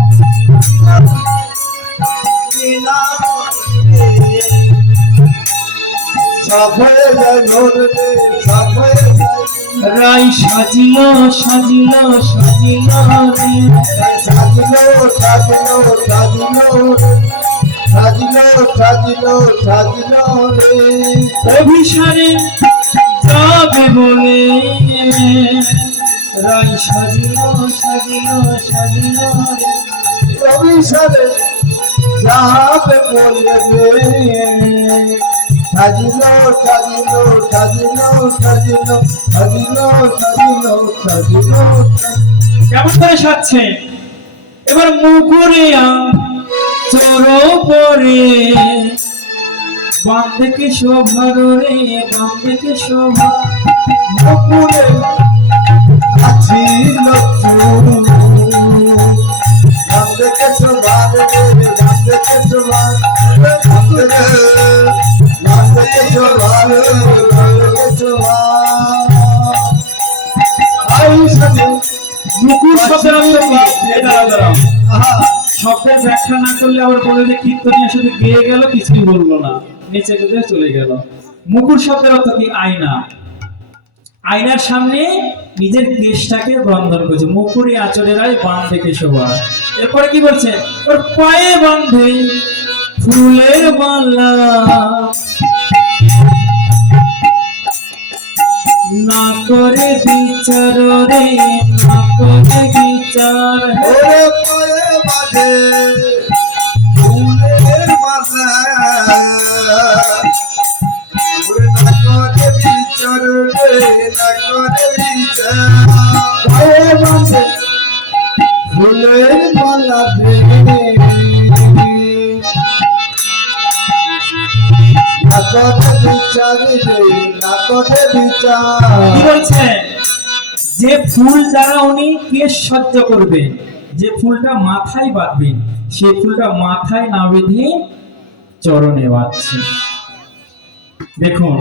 সব হয়ে যায় ভোর রে সব হয়ে যায় রাই সাজিল সাজিল সাজিল রে সাজিলো সাজিলো সাজিলো সাজিলো সাজিলো সাজিলো রে অভিসারে যাবে বলে রাই সাজিল সাজিল সাজিল রে অভিসারে যাবে বলে সাজিলো সাজিলো সাজিলো সাজিলো সাজিলো সাজিলো সাজিলো কেমন করে সাজছে এবার মুকুরিয়া চোর পরে বাম থেকে শোভার রে বাম থেকে শোভা মুকুরে আছি লক্ষ্য নাম দেখেছো ভালো নাম দেখেছো ভালো নাম দেখেছো ভালো নাম দেখেছো আই সাথে মুকুর শব্দের অর্থ কি? এই দাঁড়াও দাঁড়াও আহা শব্দের ব্যাখ্যা না করলে আবার বলে যে কীর্তনিয়া শুধু গেয়ে গেল কিছুই বললো না নিচে গুজে চলে গেল মুকুর শব্দের অর্থ কি আয়না আয়নার সামনে নিজের কেশটাকে বন্ধন করছে মুকুরি আঁচলের আয় বাম থেকে শোভা এরপরে কি বলছে ওর পায়ে বাঁধে ফুলের মালা না করে বিচার রে না করে বিচার ওরে পরে বাজে ফুলের মালা ওরে না করে বিচার রে না করে বিচার পরে বাজে ফুলের মালা রে না করে বিচার রে না করে বিচার কি বলছে যে ফুল দ্বারা উনি কেশ সহ্য করবেন যে ফুলটা মাথায় বাঁধবেন সেই ফুলটা মাথায় না বেঁধে চরণে বাঁধছে দেখুন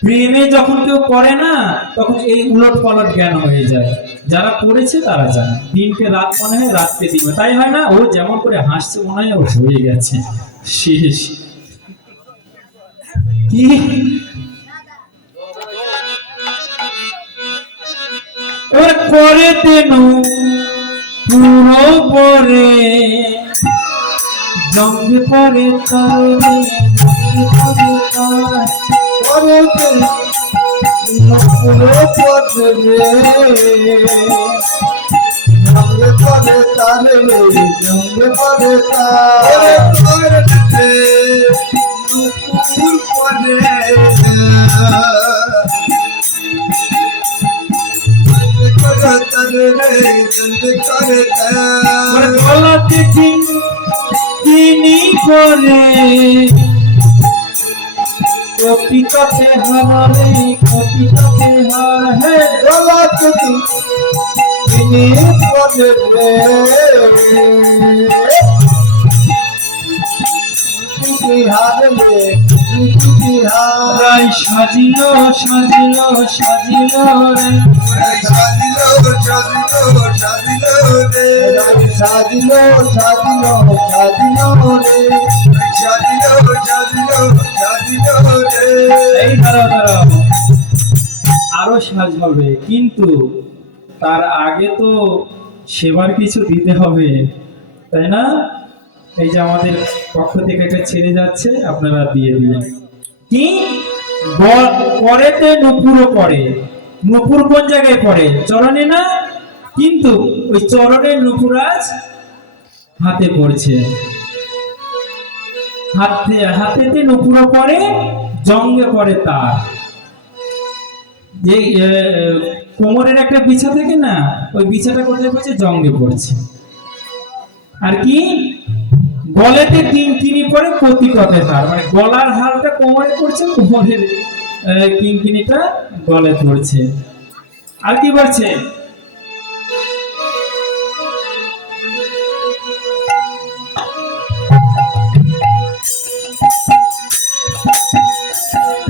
প্রেমে যখন কেউ পড়ে না তখন এই উলট পালট জ্ঞান হয়ে যায় যারা পড়েছে তারা জানে দিনকে রাত মনে হয় রাতকে দিন তাই হয় না ও যেমন করে হাসছে মনে হয় ও হয়ে গেছে শেষ কি এবার করে তেনু পুরো পরে জঙ্গে পরে তারে জঙ্গে পরে তার পরেতে নকুলে পড়ে জঙ্গে পড়ে তারে জঙ্গে পড়ে তারে পরেতে নকুল পড়ে করে তারে জঙ্গে করে তারে গলাতে তিনি করে কপিতাতে হারে কপিতাতে হার হে গলাতে তিনি পড়ে বিহার রে বিহার রাই সাজিল সাজিল সাজিল রে সাজিলো সাজিলো সাজিলো রে সাজিলো সাজিলো সাজিলো রে সাজিলো সাজিলো সাজিলো রে এই দাঁড়াও দাঁড়াও আরো সাজ হবে কিন্তু তার আগে তো সেবার কিছু দিতে হবে তাই না এই যে আমাদের পক্ষ থেকে একটা ছেড়ে যাচ্ছে আপনারা দিয়ে দিন কি পরেতে নুপুরও পড়ে নুপুর কোন জায়গায় পড়ে চরণে না কিন্তু ওই চরণের নুপুরাজ হাতে পড়ছে, হাতেতে নুপুরা পড়ে, জঙ্গে পড়ে তার। যে কোমরের একটা বিছা থাকে না, ওই বিছাটা কোথায় পড়ছে? জঙ্গে পড়ছে। আর কি গলেতে কিনকিনি পড়ে, প্রতি কথায় তার, মানে গলার হালটা কোমরে পড়ছে, কোমরের কিনকিনিটা গলে পড়ছে। আর কি বলছে?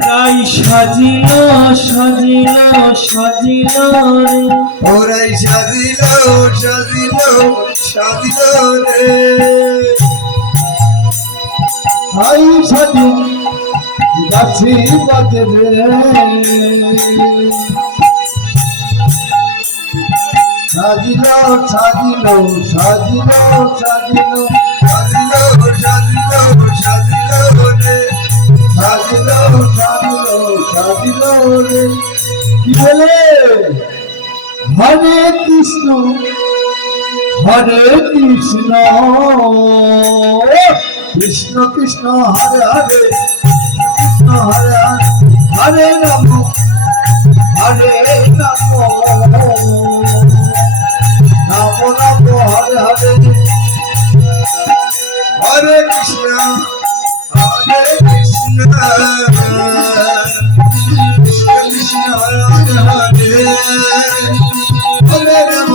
তাই সাজিল সাজিল সাজিল রে, ওরাই সাজিল সাজিল সাজিল রে, আই সাজু গাছি পাতে রে, সাজিল সাজিল সাজিল সাজিল সাজিল সাজিল সাজিল রে, সাজিল সাজিল সাজিল রে। কি বলে? হরে কৃষ্ণ হরে কৃষ্ণ, কৃষ্ণ কৃষ্ণ হরে হরে, কৃষ্ণ হরে হরে, হরে রাম হরে রাম, রাম রাম হরে হরে, হরে কৃষ্ণ হরে কৃষ্ণ, কৃষ্ণ কৃষ্ণ হরে হরে, হরে রাম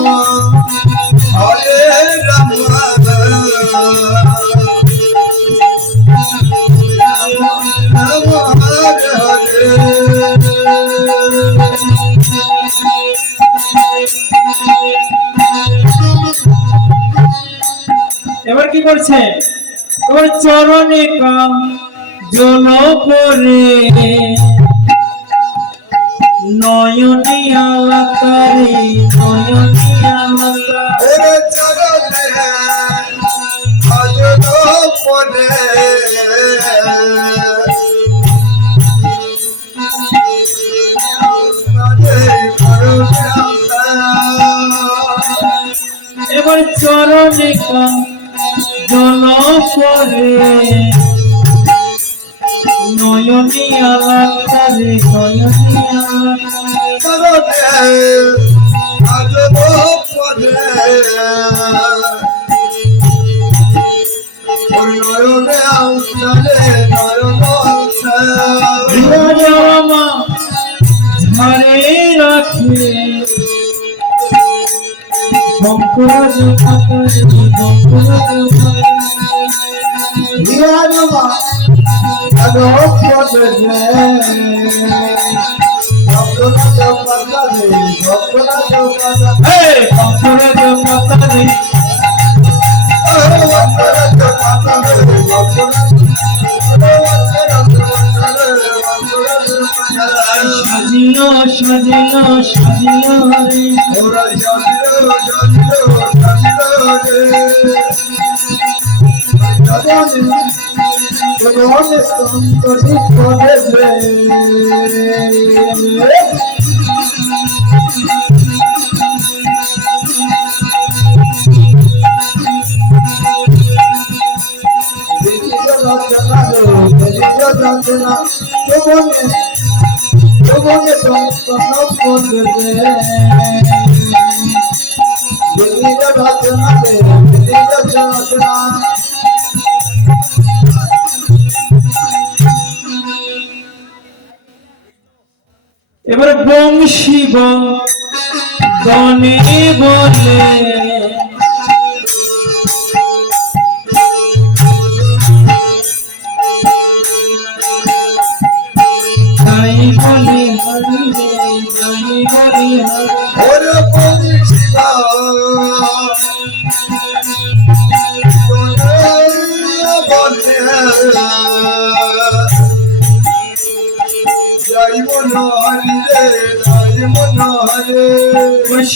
হরে রাম, রাম হরে হরে। এবার কি করছে? এবার চরণে কাম জল পরে, নয়নে আলাকারে, নয়নে আলাকারে। ওরে চরণে ভজন পড়ে, এবার চরণে কাম জল পরে, নয়নে আলাকারে, নয়নে আলাকারে। চরণে ভজন পড়ে, নয়নে আউসারে, নয়নে আউসারে, মা ঝাড়ে রাখে, বঙ্করাজ মাতারে, বঙ্করাজ হিয়ার মা আলো পদে রে, ভক্তনাথ পাতা রে, ভক্তনাথ পাতা, বঙ্করাজ মাতারে, ভক্তনাথ পাতা রে, ভক্তনাথ সাজিল সাজিল সাজিল রে, ওরা সাজিল সাজিল সাজিল রে, জগনে সন্তোষী পদে রে। রচনা রে, রচনা যৌবনে দন্তন পদে রে, রচনা রে, রচনা। এবারে বংশী দনে বলে, তাই বলে হরি রে, তাই বলে হরি। ওরে বংশীবা বলে, যাই মন হরি রে, যাই মন হরে,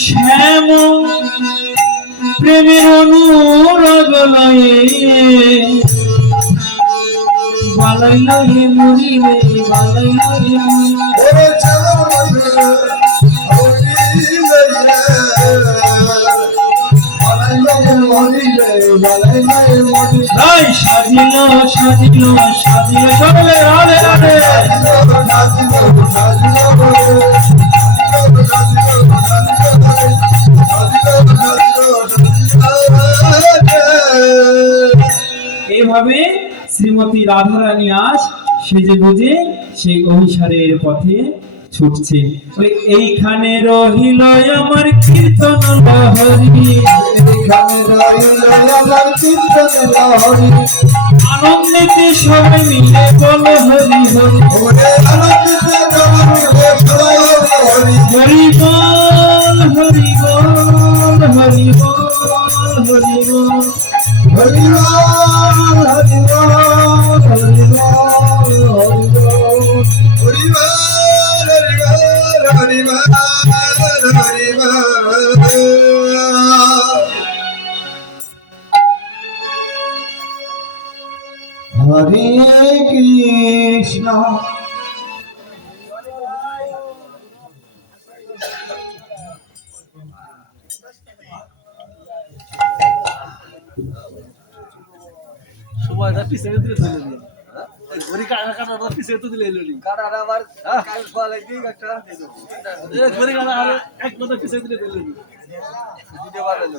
শ্যাম প্রেমের অনুরাগ লয়ে, বালাই লয়ে মরিবে, বালাই লয়ে মরিবে। ওরে চরণ হরি লইয়া সাজিল সাজিল সাজিল সকলে রাধে রাধে এইভাবে শ্রীমতী রাধারানী আজ সেজে বুঝে সেই অভিসারের পথে ছুটছে। ওই এইখানে রহিল আমার কীর্তন লহরী, আনন্দেতে সবাই মিলে বল হরি হরি হরি বল হরি বল হরি বল হরি বল হরে কৃষ্ণ সময়টা পিছিয়ে দিলে চলে দিল ঘড়ি কাটা পিছিয়ে তো দিলে এলো কাটা আবার কাল ফল একদিন একটা ঘড়ি কাটা আর এক কথা পিছিয়ে দিলে দিলে দিতে পারবে না